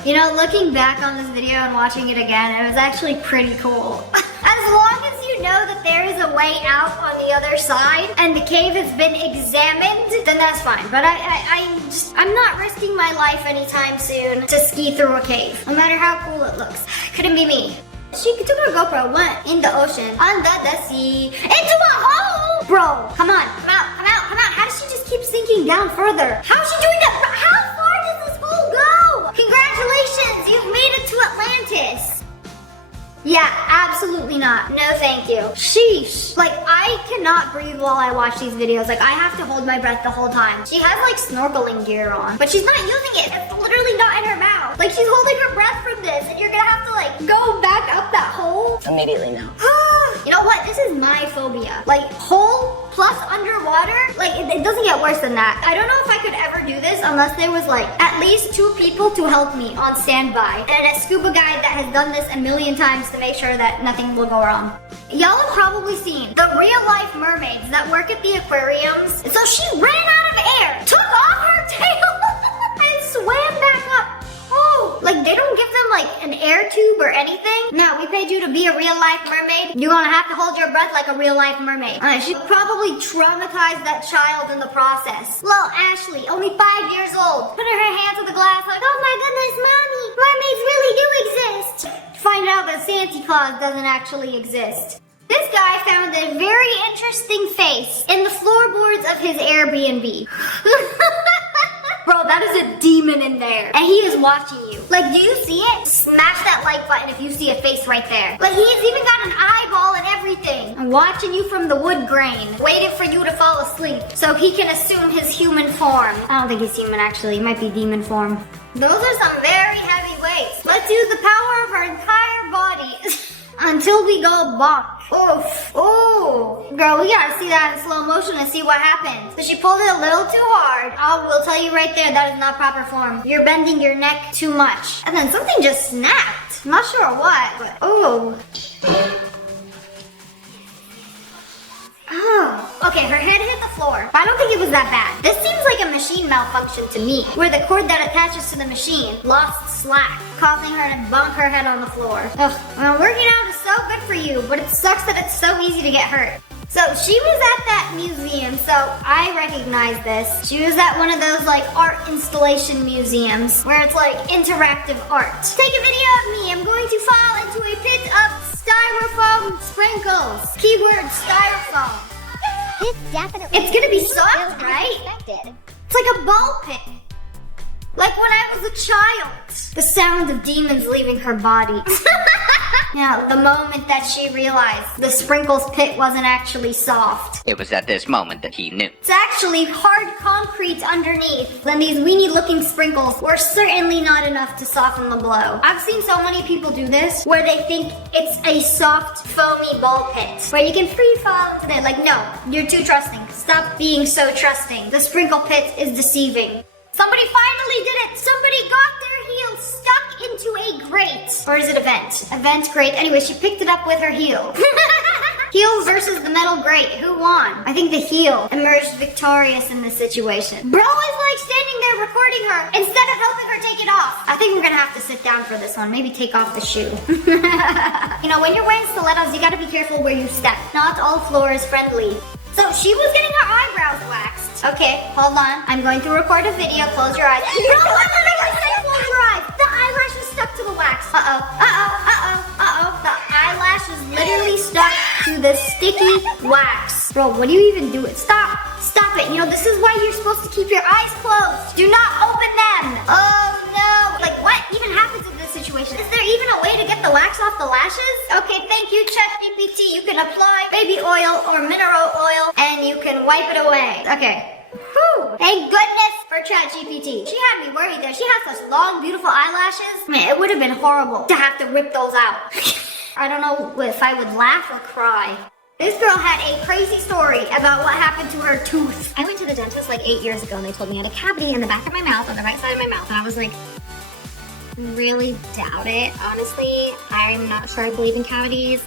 You know, looking back on this video and watching it again, it was actually pretty cool. As long as you know that there is a way out on the other side and the cave has been examined, then that's fine. But I'm not risking my life anytime soon to ski through a cave, no matter how cool it looks. Couldn't be me. She took her GoPro, went in the ocean, under the sea, into a hole! Bro, come on, come out, come out, come out. How does she just keep sinking down further? How is she doing that? How far does this hole go? Congratulations, you've made it to Atlantis. Yeah, absolutely not. No, thank you. Sheesh. Like, I cannot breathe while I watch these videos. Like, I have to hold my breath the whole time. She has, like, snorkeling gear on, but she's not using it. It's literally not in her mouth. Like, she's holding her breath from this, and you're gonna have to, like, go back up that hole. Immediately no. You know what? This is my phobia. Like, hole plus underwater, like, it doesn't get worse than that. I don't know if I could ever do this unless there was, like, at least 2 people to help me on standby. And a scuba guide that has done this a million times to make sure that nothing will go wrong. Y'all have probably seen the real-life mermaids that work at the aquariums. So she ran out of air, took off her tail, and swam back up. Oh, like they don't give them like an air tube or anything. No, we paid you to be a real-life mermaid. You're gonna have to hold your breath like a real-life mermaid. She probably traumatized that child in the process. Little Ashley, only 5 years old, putting her hand to the glass like, oh my goodness, mommy, mermaids really do exist. Find out that Santa Claus doesn't actually exist. This guy found a very interesting face in the floorboards of his Airbnb. Bro, that is a demon in there. And he is watching you. Like, do you see it? Smash that like button if you see a face right there. Like, he's even got an eyeball and everything. I'm watching you from the wood grain, waiting for you to fall asleep so he can assume his human form. I don't think he's human, actually. He might be demon form. Those are some very heavy weights. Let's use the power of our entire body until we go bonk. Oof. Ooh. Girl, we gotta see that in slow motion and see what happens. So she pulled it a little too hard. I will tell you right there, that is not proper form. You're bending your neck too much. And then something just snapped. I'm not sure what, but ooh. Oh. Okay, her head hit the floor. I don't think it was that bad. This seems like a machine malfunction to me, where the cord that attaches to the machine lost slack, causing her to bonk her head on the floor. Ugh, well, working out is so good for you, but it sucks that it's so easy to get hurt. So she was at that museum, so I recognize this. She was at one of those like art installation museums where it's like interactive art. Take a video of me. I'm going to fall into a pit of styrofoam sprinkles. Keyword styrofoam. It's gonna be soft, right? It's like a ball pit. Like when I was a child. The sound of demons leaving her body. Now, the moment that she realized the sprinkles pit wasn't actually soft. It was at this moment that he knew. It's actually hard concrete underneath. Then these weenie looking sprinkles were certainly not enough to soften the blow. I've seen so many people do this where they think it's a soft foamy ball pit where you can free fall into it. Like, no, you're too trusting. Stop being so trusting. The sprinkle pit is deceiving. Somebody finally did it. Somebody got their heel stuck into a grate. Or is it a vent? A vent grate. Anyway, she picked it up with her heel. Heel versus the metal grate. Who won? I think the heel emerged victorious in this situation. Bro is like standing there recording her instead of helping her take it off. I think we're gonna have to sit down for this one. Maybe take off the shoe. You know, when you're wearing stilettos, you gotta be careful where you step. Not all floor is friendly. So she was getting her eyebrows waxed. Okay, hold on. I'm going to record a video. Close your eyes. Bro, what did I say? Close your eyes. The eyelash is stuck to the wax. Uh-oh. The eyelash is literally stuck to the sticky wax. Bro, what do you even do? Stop it. You know, this is why you're supposed to keep your eyes closed. Do not open them. Oh no. Like, what even happens in this situation? Is there even a way to get the wax off the lashes? Okay, thank you, ChatGPT. You can apply baby oil or mineral oil and you can wipe it away. Okay. Whew. Thank goodness for ChatGPT. She had me worried there. She has such long, beautiful eyelashes. Man, it would have been horrible to have to rip those out. I don't know if I would laugh or cry. This girl had a crazy story about what happened to her tooth. I went to the dentist like 8 years ago and they told me I had a cavity in the back of my mouth, on the right side of my mouth. And I was like, really doubt it. Honestly, I'm not sure I believe in cavities.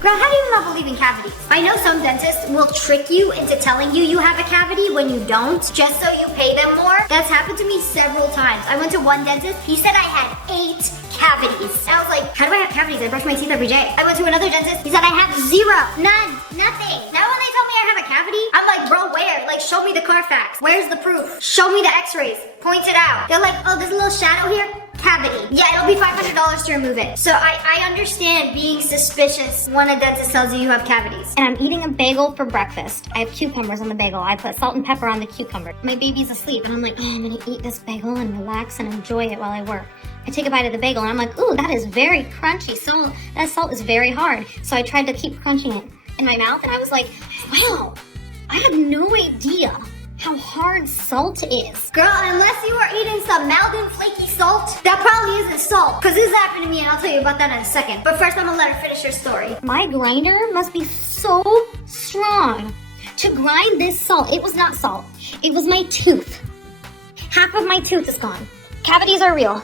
Girl, how do you not believe in cavities? I know some dentists will trick you into telling you you have a cavity when you don't, just so you pay them more. That's happened to me several times. I went to one dentist, he said I had 8 cavities. And I was like, how do I have cavities? I brush my teeth every day. I went to another dentist, he said I have 0, none, nothing. Now when they tell me I have a cavity, I'm like, bro, where? Like, show me the Carfax. Where's the proof? Show me the x-rays. Point it out. They're like, oh, there's a little shadow here. Cavity. Yeah, it'll be $500 to remove it. So I understand being suspicious when a dentist tells you you have cavities. And I'm eating a bagel for breakfast. I have cucumbers on the bagel. I put salt and pepper on the cucumber. My baby's asleep and I'm like, oh, I'm gonna eat this bagel and relax and enjoy it while I work. I take a bite of the bagel and I'm like, ooh, that is very crunchy. So that salt is very hard. So I tried to keep crunching it in my mouth and I was like, wow, I had no idea how hard salt is. Girl, unless you are eating some Malden flaky salt, that probably isn't salt. Because this happened to me and I'll tell you about that in a second. But first, I'm gonna let her finish her story. My grinder must be so strong to grind this salt. It was not salt. It was my tooth. Half of my tooth is gone. Cavities are real.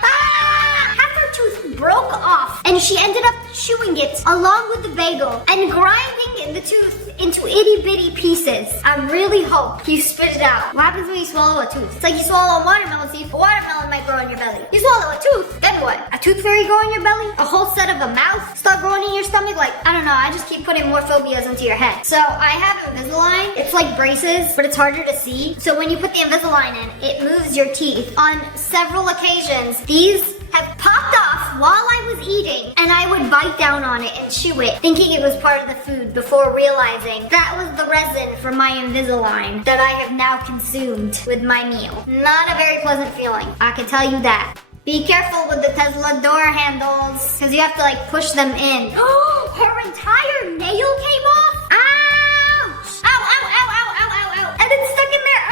Half her tooth broke off and she ended up chewing it along with the bagel and grinding the tooth into itty bitty pieces. I really hope you spit it out. What happens when you swallow a tooth? It's like you swallow a watermelon seed, a watermelon might grow in your belly. You swallow a tooth, then what? A tooth fairy grow in your belly? A whole set of a mouth start growing in your stomach? Like, I don't know, I just keep putting more phobias into your head. So I have Invisalign. It's like braces, but it's harder to see. So when you put the Invisalign in, it moves your teeth. On several occasions, these have popped off while I was eating, and I would bite down on it and chew it, thinking it was part of the food before realizing that was the resin from my Invisalign that I have now consumed with my meal. Not a very pleasant feeling, I can tell you that. Be careful with the Tesla door handles, because you have to like push them in. Her entire nail came off? Ouch! Ow, ow, ow, ow, ow, ow, ow. And it's stuck in there.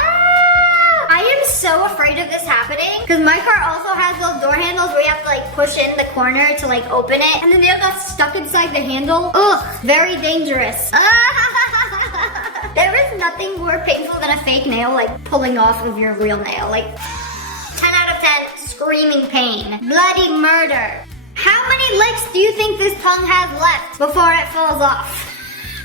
I am so afraid of this happening because my car also has those door handles where you have to like push in the corner to like open it, and the nail got stuck inside the handle. Ugh, very dangerous. There is nothing more painful than a fake nail like pulling off of your real nail. Like 10 out of 10, screaming pain, bloody murder. How many licks do you think this tongue has left before it falls off?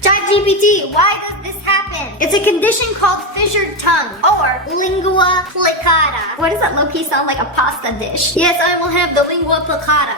ChatGPT, why does this happen? It's a condition called fissured tongue or lingua plicata. Why does that low-key sound like a pasta dish? Yes, I will have the lingua plicata.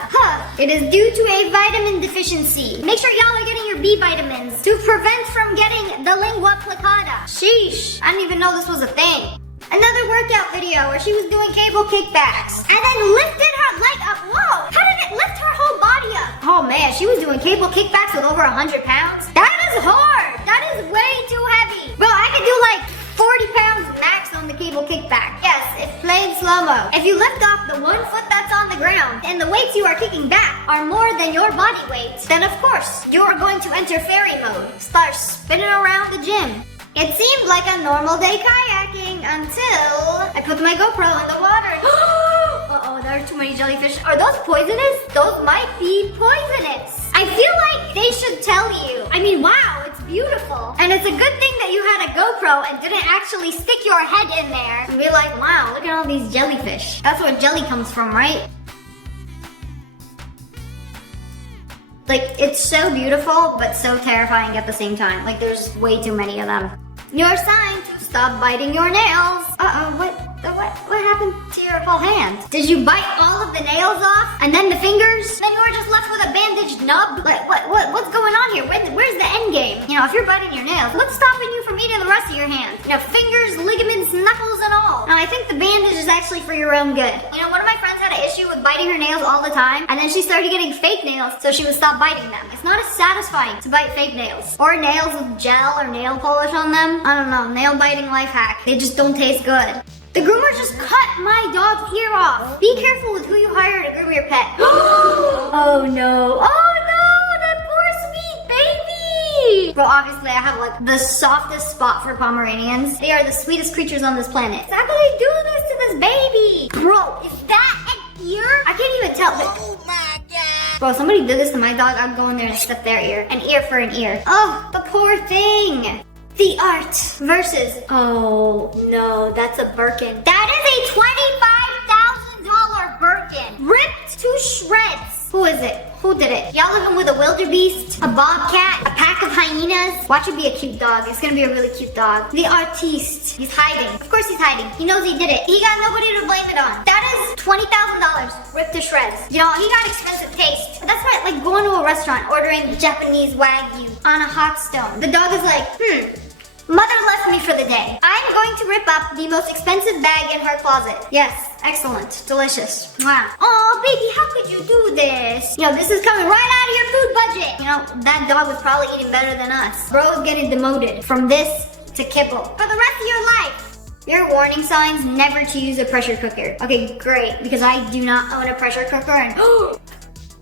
It is due to a vitamin deficiency. Make sure y'all are getting your B vitamins to prevent from getting the lingua plicata. Sheesh, I didn't even know this was a thing. Another workout video where she was doing cable kickbacks and then lifted her leg up. Whoa, how did it lift her whole body up? Oh man, she was doing cable kickbacks with over 100 pounds. That is hard. That is way too heavy. Bro, I could do like 40 pounds max on the cable kickback. Yes, it's played slow-mo. If you lift off the 1 foot that's on the ground and the weights you are kicking back are more than your body weight, then of course, you are going to enter fairy mode. Start spinning around the gym. It seemed like a normal day kayaking until I put my GoPro in the water. Uh-oh, there are too many jellyfish. Are those poisonous? Those might be poisonous. I feel tell you? I mean, wow, it's beautiful. And it's a good thing that you had a GoPro and didn't actually stick your head in there and be like, wow, look at all these jellyfish. That's where jelly comes from, right? Like, it's so beautiful, but so terrifying at the same time. Like, there's way too many of them. Your sign to stop biting your nails. Uh-oh, what happened to your whole hand? Did you bite all of the nails off? And then the fingers? Then you were just left with a bandaged nub? Like, what's going on here? Where's the end game? You know, if you're biting your nails, what's stopping you from eating the rest of your hand? You know, fingers, ligaments, knuckles, and all. Now, I think the bandage is actually for your own good. You know, one of my friends had an issue with biting her nails all the time, and then she started getting fake nails, so she would stop biting them. It's not as satisfying to bite fake nails. Or nails with gel or nail polish on them. I don't know, nail biting life hack. They just don't taste good. The groomer just cut my dog's ear off. Be careful with who you hire to groom your pet. Oh no. Oh no, that poor sweet baby. Bro, obviously I have like the softest spot for Pomeranians. They are the sweetest creatures on this planet. How can they do this to this baby? Bro, is that an ear? I can't even tell. Oh my god! Bro, somebody did this to my dog, I'd go in there and snip their ear. An ear for an ear. Oh, the poor thing. The art versus, oh no, that's a Birkin. That is a $25,000 Birkin. Ripped to shreds. Who is it? Who did it? Y'all living with a wildebeest, a bobcat, a pack of hyenas? Watch it be a cute dog. It's gonna be a really cute dog. The artiste. He's hiding. Of course he's hiding. He knows he did it. He got nobody to blame it on. That is $20,000 ripped to shreds. You know, he got expensive taste. But that's not like going to a restaurant, ordering Japanese Wagyu on a hot stone. The dog is like, Mother left me for the day. I'm going to rip up the most expensive bag in her closet. Yes, excellent, delicious. Wow. Oh, baby, how could you do this? You know, this is coming right out of your food budget. You know, that dog was probably eating better than us. Bro is getting demoted from this to kibble for the rest of your life. Your warning signs, never to use a pressure cooker. Okay, great, because I do not own a pressure cooker and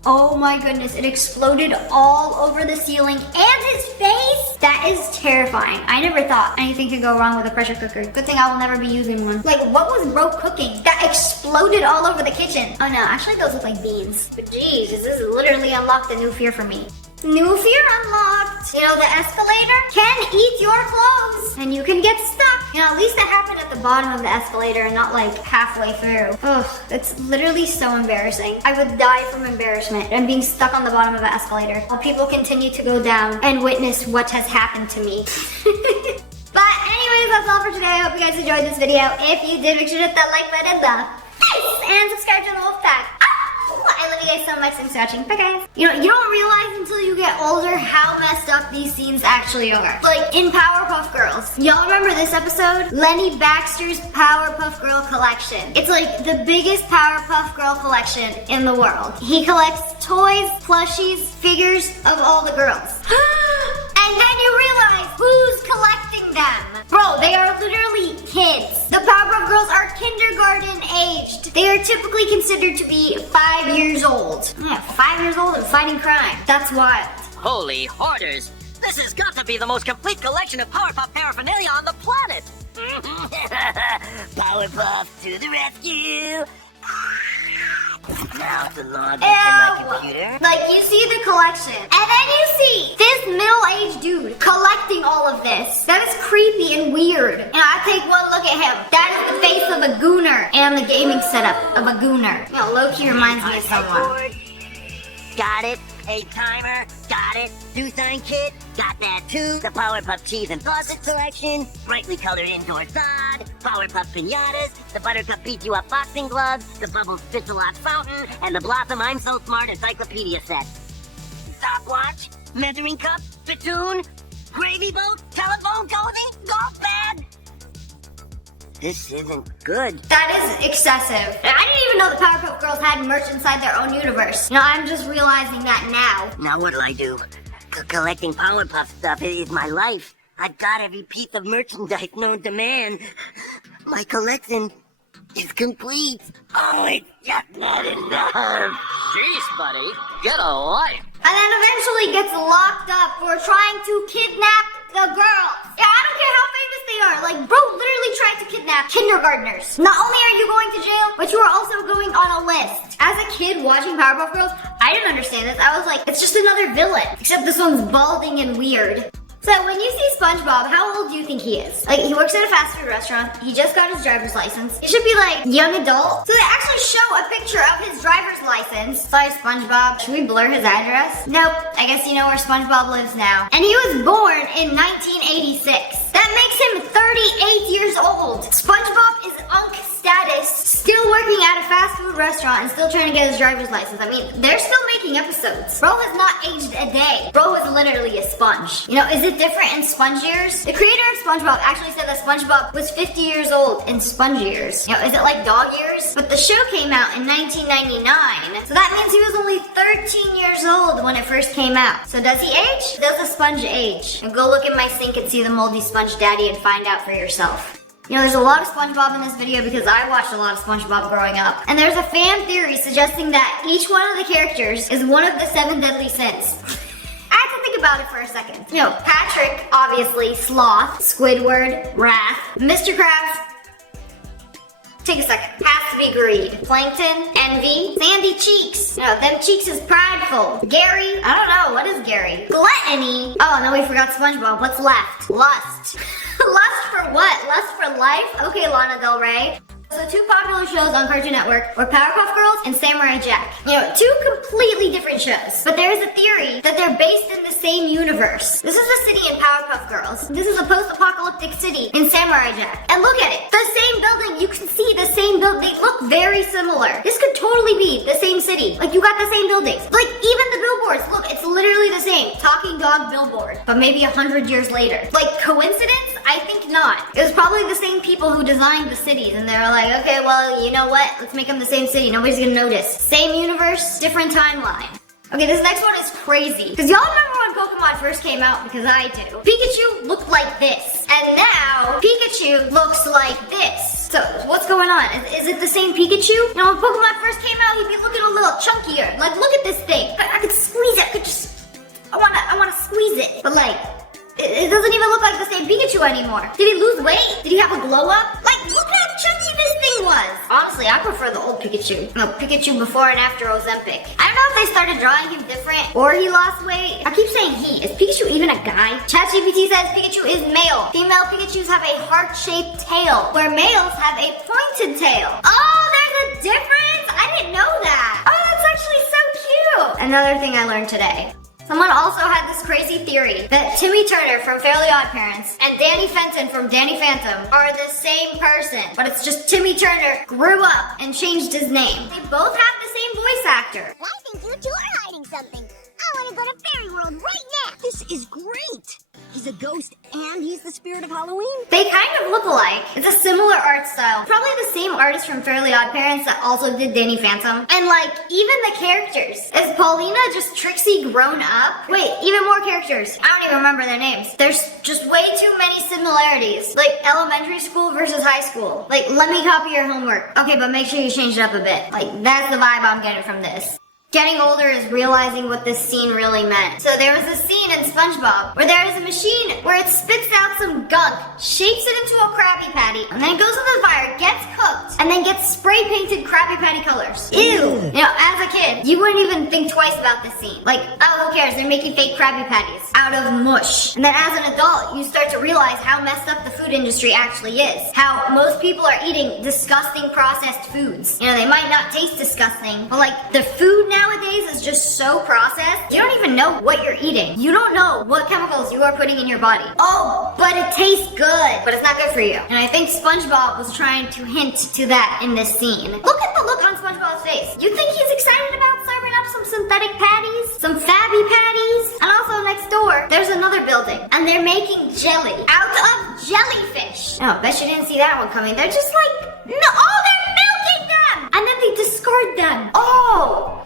oh my goodness, it exploded all over the ceiling and his face. That is terrifying. I never thought anything could go wrong with a pressure cooker. Good thing I will never be using one. Like, what was bro cooking that exploded all over the kitchen? Oh no, actually those look like beans. But geez, this is literally unlocked a new fear for me. New fear unlocked. You know, the escalator can eat your clothes and you can get stuck. You know, at least that happened at the bottom of the escalator and not like halfway through. Ugh, it's literally so embarrassing. I would die from embarrassment and being stuck on the bottom of the escalator while people continue to go down and witness what has happened to me. But anyways, that's all for today. I hope you guys enjoyed this video. If you did, make sure to hit that like button, and subscribe to the Wolf Pack. I love you guys so much. Thanks for watching. Bye, guys. You know, you don't realize until you get older how messed up these scenes actually are. Like in Powerpuff Girls. Y'all remember this episode? Lenny Baxter's Powerpuff Girl collection. It's like the biggest Powerpuff Girl collection in the world. He collects toys, plushies, figures of all the girls. And then you realize who's collecting them. Bro, they are literally kids. The Powerpuff Girls are kindergarten aged. They are typically considered to be 5 years old. Yeah, 5 years old and fighting crime. That's wild. Holy hoarders! This has got to be the most complete collection of Powerpuff paraphernalia on the planet! Powerpuff to the rescue! Now to log into my computer. Like, you see the collection, and then you see this middle-aged dude collecting all of this. That is creepy and weird. And I take one look at him. That is the face of a gooner and the gaming setup of a gooner. You know, low-key reminds me of someone. Got it. A timer. Got it. Do sign kit. Got that too. The Powerpuff cheese and sausage selection. Brightly colored indoor sod. Powerpuff pinatas. The Buttercup beat you up boxing gloves. The Bubbles Spitz-a-Lot fountain. And the Blossom I'm So Smart encyclopedia set. Stopwatch. Measuring cup. Spittoon. Gravy boat. Telephone cozy. Golf bag. This isn't good. That is excessive. I didn't even know the Powerpuff Girls had merch inside their own universe. You know, I'm just realizing that now. Now what'll I do? Collecting Powerpuff stuff is my life. I've got every piece of merchandise known to man. My collection is complete. Oh, it's just not enough. Jeez, buddy, get a life. And then eventually gets locked up for trying to kidnap the girls. Yeah, I don't care how famous they are. Like, bro literally tried to kidnap kindergartners. Not only are you going to jail, but you are also going on a list. As a kid watching Powerpuff Girls, I didn't understand this. I was like, it's just another villain. Except this one's balding and weird. So when you see SpongeBob, how old do you think he is? Like, he works at a fast food restaurant. He just got his driver's license. He should be like young adult. So they actually show a picture of his driver's license. Sorry, SpongeBob. Should we blur his address? Nope. I guess you know where SpongeBob lives now. And he was born in 1986. That makes him 38 years old. SpongeBob is Unc status, still working at a fast food restaurant and still trying to get his driver's license. I mean, they're still making episodes. Bro has not aged a day. Bro is literally a sponge. You know, is it different in sponge years? The creator of SpongeBob actually said that SpongeBob was 50 years old in sponge years. You know, is it like dog years? But the show came out in 1999, so that means he was only 13 years old when it first came out. So does he age? Does a sponge age? And go look in my sink and see the moldy sponge daddy and find out for yourself. You know, there's a lot of SpongeBob in this video because I watched a lot of SpongeBob growing up. And there's a fan theory suggesting that each one of the characters is one of the 7 deadly sins. I had to think about it for a second. You know, Patrick, obviously, Sloth, Squidward, Wrath, Mr. Krabs. Take a second. Has to be greed. Plankton, envy, Sandy Cheeks. You know, them cheeks is prideful. Gary, I don't know, what is Gary? Gluttony. Oh, no, we forgot SpongeBob. What's left? Lust. Lust for what? Lust for life? Okay, Lana Del Rey. So 2 popular shows on Cartoon Network were Powerpuff Girls and Samurai Jack. You know, 2 completely different shows. But there is a theory that they're based in the same universe. This is the city in Powerpuff Girls. This is a post-apocalyptic city in Samurai Jack. And look at it. The same building. You can see the same building. They look very similar. This could totally be the same city. Like, you got the same buildings. Like, even the billboards. Look, it's literally the same. Talking dog billboard. But maybe 100 years later. Like, coincidence? I think not. It was probably the same people who designed the cities. And they were like, okay, well, you know what? Let's make them the same city. Nobody's gonna notice. Same universe, different timeline. Okay, this next one is crazy. Because y'all remember when Pokemon first came out? Because I do. Pikachu looked like this. And now, Pikachu looks like this. So, what's going on? Is it the same Pikachu? You know, when Pokemon first came out, he'd be looking a little chunkier. Like, look at this thing. I could squeeze it. I could just... I wanna squeeze it. But like... It doesn't even look like the same Pikachu anymore. Did he lose weight? Did he have a glow up? Like, look how chunky this thing was. Honestly, I prefer the old Pikachu. No, Pikachu before and after Ozempic. I don't know if they started drawing him different or he lost weight. I keep saying he. Is Pikachu even a guy? ChatGPT says Pikachu is male. Female Pikachus have a heart-shaped tail, where males have a pointed tail. Oh, there's a difference? I didn't know that. Oh, that's actually so cute. Another thing I learned today. Someone also had this crazy theory that Timmy Turner from Fairly OddParents and Danny Fenton from Danny Phantom are the same person, but it's just Timmy Turner grew up and changed his name. They both have the same voice actor. I think you 2 are hiding something. I want to go to Fairy World right now. This is great. He's a ghost and he's the spirit of Halloween. They kind of look alike. It's a similar art style. Probably the same artist from Fairly OddParents that also did Danny Phantom. And like, even the characters. Is Paulina just Trixie grown up? Wait, even more characters. I don't even remember their names. There's just way too many similarities. Like elementary school versus high school. Like, let me copy your homework. Okay, but make sure you change it up a bit. Like, that's the vibe I'm getting from this. Getting older is realizing what this scene really meant. So there was a scene in SpongeBob where there is a machine where it spits out some gunk, shapes it into a Krabby Patty, and then it goes in the fire, gets cooked, and then gets spray painted Krabby Patty colors. Ew! You know, as a kid, you wouldn't even think twice about this scene. Like, oh, who cares? They're making fake Krabby Patties out of mush. And then as an adult, you start to realize how messed up the food industry actually is. How most people are eating disgusting processed foods. You know, they might not taste disgusting, but like, the food nowadays is just so processed, you don't even know what you're eating. You don't know what chemicals you are putting in your body. Oh, but it tastes good, but it's not good for you. And I think SpongeBob was trying to hint to that in this scene. Look at the look on SpongeBob's face. You think he's excited about serving up some synthetic patties? Some Fabby Patties? And also next door, there's another building, and they're making jelly out of jellyfish. Oh, bet you didn't see that one coming. They're just like, no, oh, they're milking them! And then they discard them. Oh!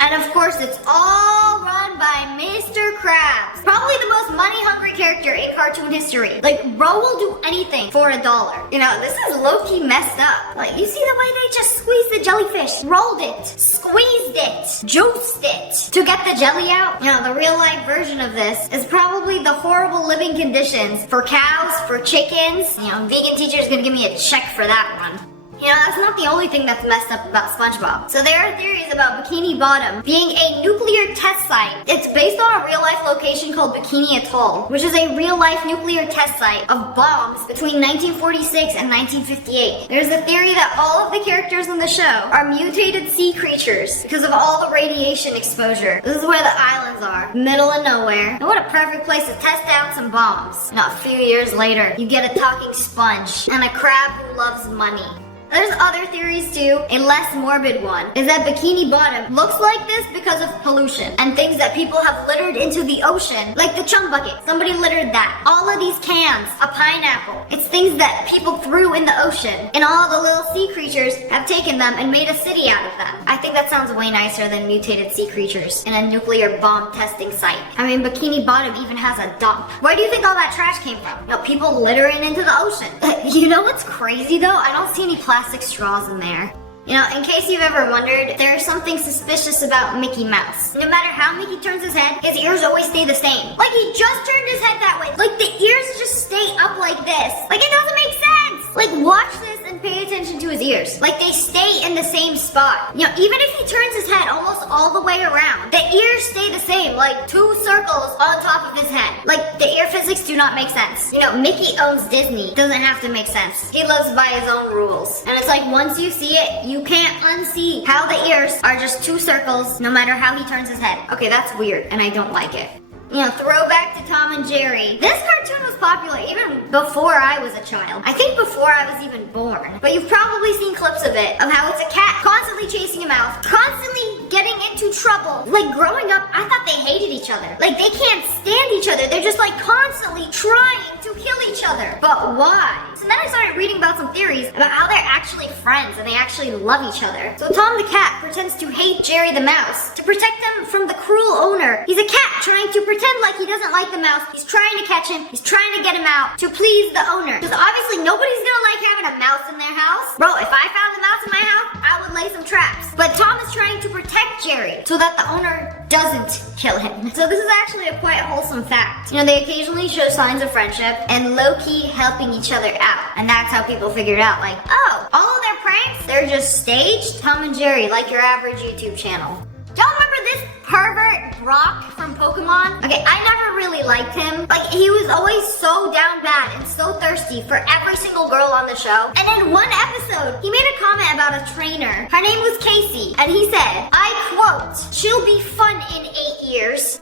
And of course, it's all run by Mr. Krabs. Probably the most money-hungry character in cartoon history. Like, bro will do anything for $1. You know, this is low-key messed up. Like, you see the way they just squeezed the jellyfish, rolled it, squeezed it, juiced it to get the jelly out? You know, the real-life version of this is probably the horrible living conditions for cows, for chickens. You know, vegan teacher's gonna give me a check for that one. You know, that's not the only thing that's messed up about SpongeBob. So there are theories about Bikini Bottom being a nuclear test site. It's based on a real-life location called Bikini Atoll, which is a real-life nuclear test site of bombs between 1946 and 1958. There's a theory that all of the characters in the show are mutated sea creatures because of all the radiation exposure. This is where the islands are, middle of nowhere. And what a perfect place to test out some bombs. Now, a few years later, you get a talking sponge and a crab who loves money. There's other theories too. A less morbid one is that Bikini Bottom looks like this because of pollution and things that people have littered into the ocean, like the chum bucket. Somebody littered that. All of these cans, a pineapple. It's things that people threw in the ocean, and all the little sea creatures have taken them and made a city out of them. I think that sounds way nicer than mutated sea creatures in a nuclear bomb testing site. I mean, Bikini Bottom even has a dump. Where do you think all that trash came from? You know, people littering into the ocean. You know what's crazy though? I don't see any plastic straws in there. You know, in case you've ever wondered, there's something suspicious about Mickey Mouse. No matter how Mickey turns his head, his ears always stay the same. Like he just turned his head that way. Like the ears just stay up like this. Like it doesn't make sense. Like watch this and pay attention to his ears. Like they stay in the same spot. You know, even if he turns his head almost all the way around, the ears stay the same. Like 2 circles on top of his head. Like the ear physics do not make sense. You know, Mickey owns Disney. Doesn't have to make sense. He lives by his own rules. And it's like once you see it, you can't unsee how the ears are just 2 circles no matter how he turns his head. Okay, that's weird and I don't like it. You know, throwback to Tom and Jerry. This cartoon was popular even before I was a child. I think before I was even born. But you've probably seen clips of it, of how it's a cat constantly chasing a mouse, constantly getting into trouble. Like growing up, I thought they hated each other. Like they can't stand each other. They're just like constantly trying to kill each other. But why? So then I started reading about some theories about how they're actually friends and they actually love each other. So Tom the cat pretends to hate Jerry the mouse to protect him from the cruel owner. He's a cat trying to pretend like he doesn't like the mouse. He's trying to catch him. He's trying to get him out to please the owner. Because obviously nobody's gonna like having a mouse in their house. Bro, if I found a mouse in my house, I would lay some traps. But Tom is trying to protect Jerry so that the owner doesn't kill him. So this is actually a quite wholesome fact. You know, they occasionally show signs of friendship and low-key helping each other out. And that's how people figured out, like, oh, all of their pranks, they're just staged? Tom and Jerry, like your average YouTube channel. Y'all remember this pervert Brock from Pokemon? Okay, I never really liked him. Like, he was always so down bad and so thirsty for every single girl on the show. And in one episode, he made a comment about a trainer. Her name was Casey. And he said, I quote, she'll be fun in 8 years.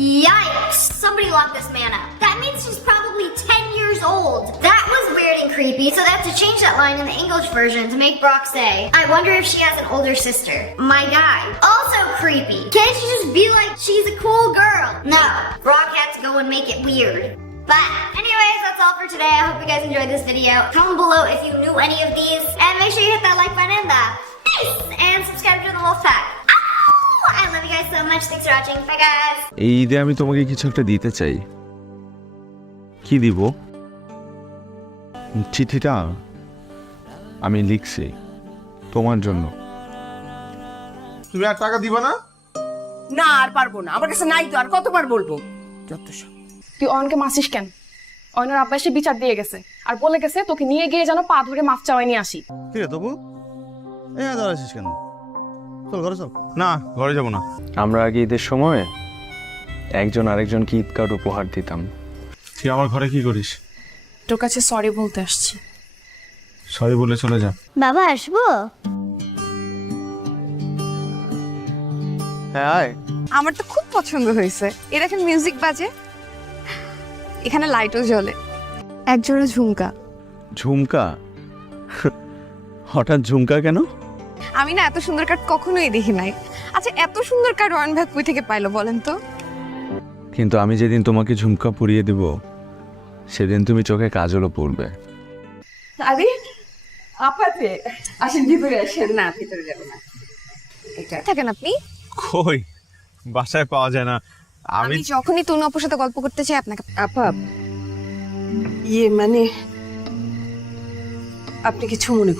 Yikes! Somebody lock this man up. That means she's probably 10 years old. That was weird and creepy, so they have to change that line in the English version to make Brock say, I wonder if she has an older sister. My guy. Also creepy. Can't you just be like, she's a cool girl? No. Brock had to go and make it weird. But anyways, that's all for today. I hope you guys enjoyed this video. Comment below if you knew any of these. And make sure you hit that like button and the face and subscribe to the Wolf Pack. I love you guys so much. Thanks for watching. Bye guys. এই ঈদে আমি তোমাকে কিছু একটা দিতে চাই। কি দিব? চিঠিটা আমি লিখছি তোমার জন্য। তুমি আর টাকা দিবা না? না আর পারবো না, আমার কাছে নাই তো, আর কতবার বলবো? যত সব। তুই অয়নকে মাসিস কেন? অয়নের আব্বা এসে বিচার দিয়ে গেছে আর বলে গেছে তোকে নিয়ে গিয়ে যেন পা ধরে মাফ চাওয়াই নিয়ে আসি। কি রে তবু? দাঁড়াছিস কেন? চল ঘরে চল। না ঘরে যাবো না। আমরা আগে ঈদের সময় একজন আরেকজনকে ঈদ কার্ড উপহার দিতাম। তুই আমার ঘরে কি করিস? তোর কাছে সরি বলতে আসছি। সরি বলে চলে যা। বাবা আসবো? হ্যাঁ আমার তো খুব পছন্দ হয়েছে। এর এখন মিউজিক বাজে, এখানে লাইটও জ্বলে, একজোড়া ঝুমকা। ঝুমকা? হঠাৎ ঝুমকা কেন? আমি না এত সুন্দর কার্ড কখনোই দেখি নাই। আচ্ছা এত সুন্দর কার্ড অয়ন ভাই কই থেকে পাইলো বলেন তো? কিন্তু আমি যেদিন তোমাকে ঝুমকা পরিয়ে দেব সেদিন তুমি চোখে কাজলও পরবে। আরে আপাতে আসেন, ভিতরে আসেন। না ভিতরে যাব না। এটা থাকেন আপনি? কই বাসায় পাওয়া যায় না। আমি যখনই তনু আপুর সাথে গল্প করতে চাই আপনাকে। আপা মানে আপনি কিছু মনে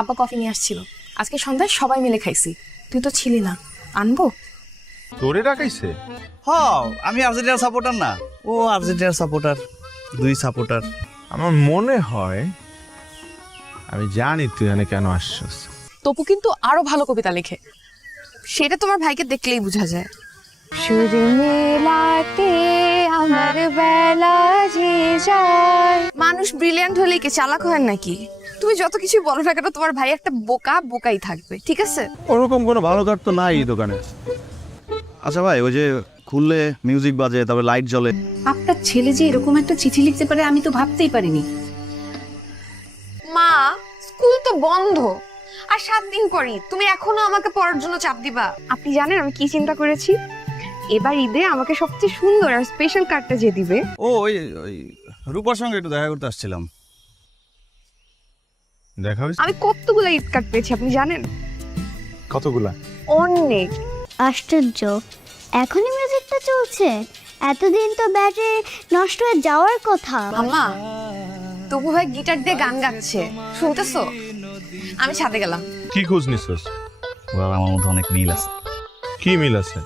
আব্বা কফি নিয়ে আসছিল, আজকে সন্ধ্যায় সবাই মিলে খাইছি। তুই তো ছিলি না, আনবো? তোরে ডাকাইছে? আমি আর্জেন্টিনার সাপোর্টার না, ও আর্জেন্টিনার সাপোর্টার, দুই সাপোর্টার। আমার মনে হয় আমি জানি তুই এখানে কেন আসছিস। তপু কিন্তু আরো ভালো কবিতা লেখে। সেটা তোমার ভাইকে দেখলেই বোঝা যায়। সুর মেলাতে আমার বেলা যে যায়। মানুষ ব্রিলিয়ান্ট হলে কি চালাক হয় নাকি? তুমি যত কিছু বলো না কেন, তোমার ভাই একটা বোকাই থাকবে, ঠিক আছে? ওরকম কোনো ভালো কার্ড তো নাই এই দোকানে। আচ্ছা ভাই, ওই যে খুললে মিউজিক বাজে, তারপরে লাইট জ্বলে। আপনার ছেলে যে এরকম একটা চিঠি লিখতে পারে আমি তো ভাবতেই পারিনি। মা, স্কুল তো বন্ধ আর 7 দিন পরই তুমি এখনো আমাকে পড়ার জন্য চাপ দিবা? আপনি জানেন আমি কি চিন্তা করেছি? এবার ঈদে আমাকে সবচেয়ে সুন্দর আর স্পেশাল কার্ডটা যে দিবে। ওই রূপার সঙ্গে একটু দেখা করতে আসছিলাম। দেখা হয়েছে? আমি কতগুলো ঈদ কার্ড পেয়েছি আপনি জানেন? কতগুলা? অনেক। আশ্চর্য, এখনই মিউজিকটা চলছে? এতদিন তো ব্যাটারি নষ্ট হয়ে যাওয়ার কথা। আম্মা, তবু ভাই গিটার দিয়ে গান গাচ্ছে, শুনতেছো? আমি ছাদে গেলাম। কি খোঁজ নিছিস? আমার মধ্যে অনেক মিল আছে। কি মিল আছে?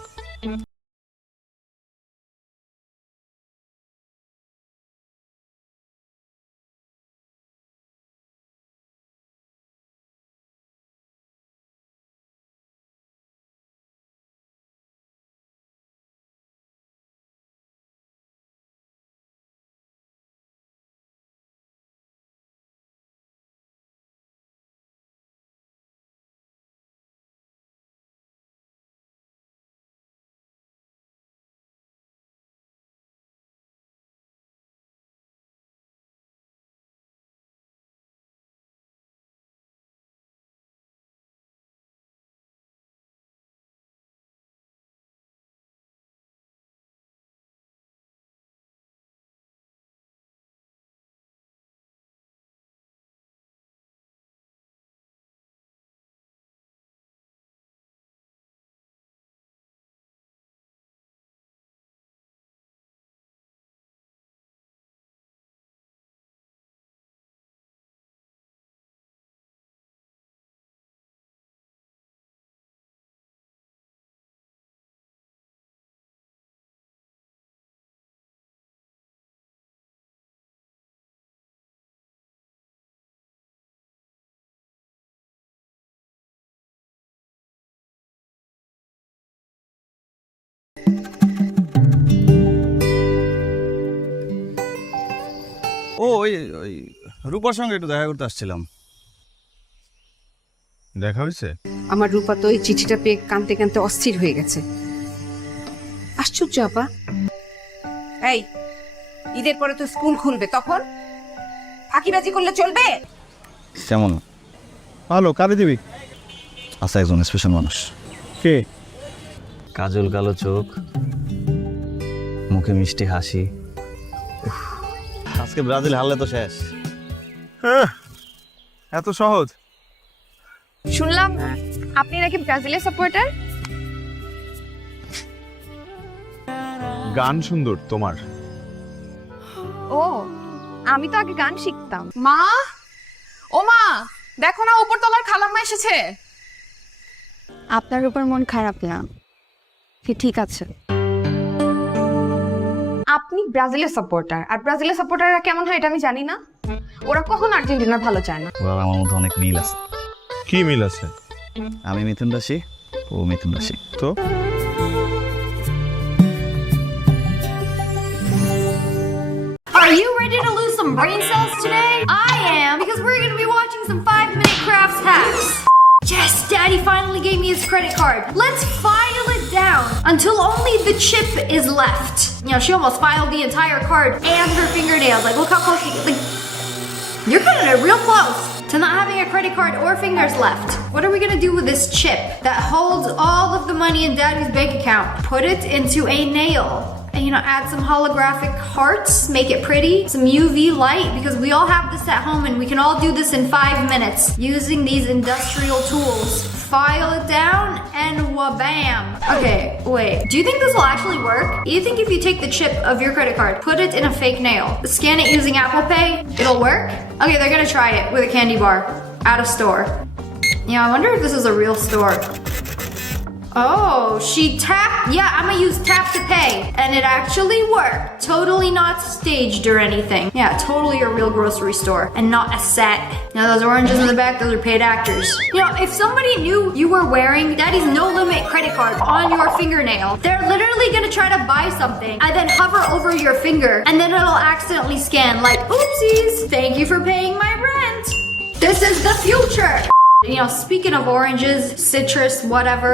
ওই রূপার সঙ্গে একটু দেখা করতে আসছিলাম। দেখা হয়েছে? আমার রূপা তো এই চিঠিটা পেয়ে কানতে কানতে অস্থির হয়ে গেছে। আশ্চর্য আপা। এই, ঈদের পরে তো স্কুল খুলবে, তখন ফাঁকিবাজি করলে চলবে? কেমন? ভালো। কারে দিবি? আচ্ছা, একজন স্পেশাল মানুষ। কে? কাজল কালো চোখ, মুখে মিষ্টি হাসি। আজকে ব্রাজিল হারলে তো শেষ। এত সহজ? শুনলাম আপনি নাকি ব্রাজিলের সাপোর্টার। গান সুন্দর তোমার। ও, আমি তো আগে গান শিখতাম। মা, ও মা, দেখো না উপরতলার খালাম্মা এসেছে। আপনার উপর মন খারাপ না, ঠিক আছে। আপনি ব্রাজিলের সাপোর্টার, আর ব্রাজিলের সাপোর্টাররা কেমন হয় এটা আমি জানি না। ওরা কখন আর্জেন্টিনার ভালো চায় না। আমার মধ্যে অনেক মিল আছে। কি মিল আছে? আমি মিথুন রাশি, ও মিথুন রাশি। তো Are you ready to lose some brain cells today? I am, because we're gonna be watching some 5-minute crafts hacks. Yes, Daddy finally gave me his credit card. Let's file it down until only the chip is left. You know, she almost filed the entire card and her fingernails. Like, look how close she, like, you're cutting it real close to not having a credit card or fingers left. What are we gonna do with this chip that holds all of the money in Daddy's bank account? Put it into a nail. And, you know, add some holographic hearts, make it pretty, some UV light, because we all have this at home and we can all do this in 5 minutes using these industrial tools. File it down and wabam. Okay, wait, do you think this will actually work? You think if you take the chip of your credit card, put it in a fake nail, scan it using Apple Pay, it'll work? Okay, they're gonna try it with a candy bar. Out of store. Yeah, I wonder if this is a real store. Oh, she tapped. Yeah, I'm gonna use tap to pay. And it actually worked. Totally not staged or anything. Yeah, totally a real grocery store and not a set. Now those oranges in the back, those are paid actors. You know, if somebody knew you were wearing Daddy's no limit credit card on your fingernail, they're literally gonna try to buy something and then hover over your finger and then it'll accidentally scan like, oopsies, thank you for paying my rent. This is the future. You know, speaking of oranges, citrus, whatever.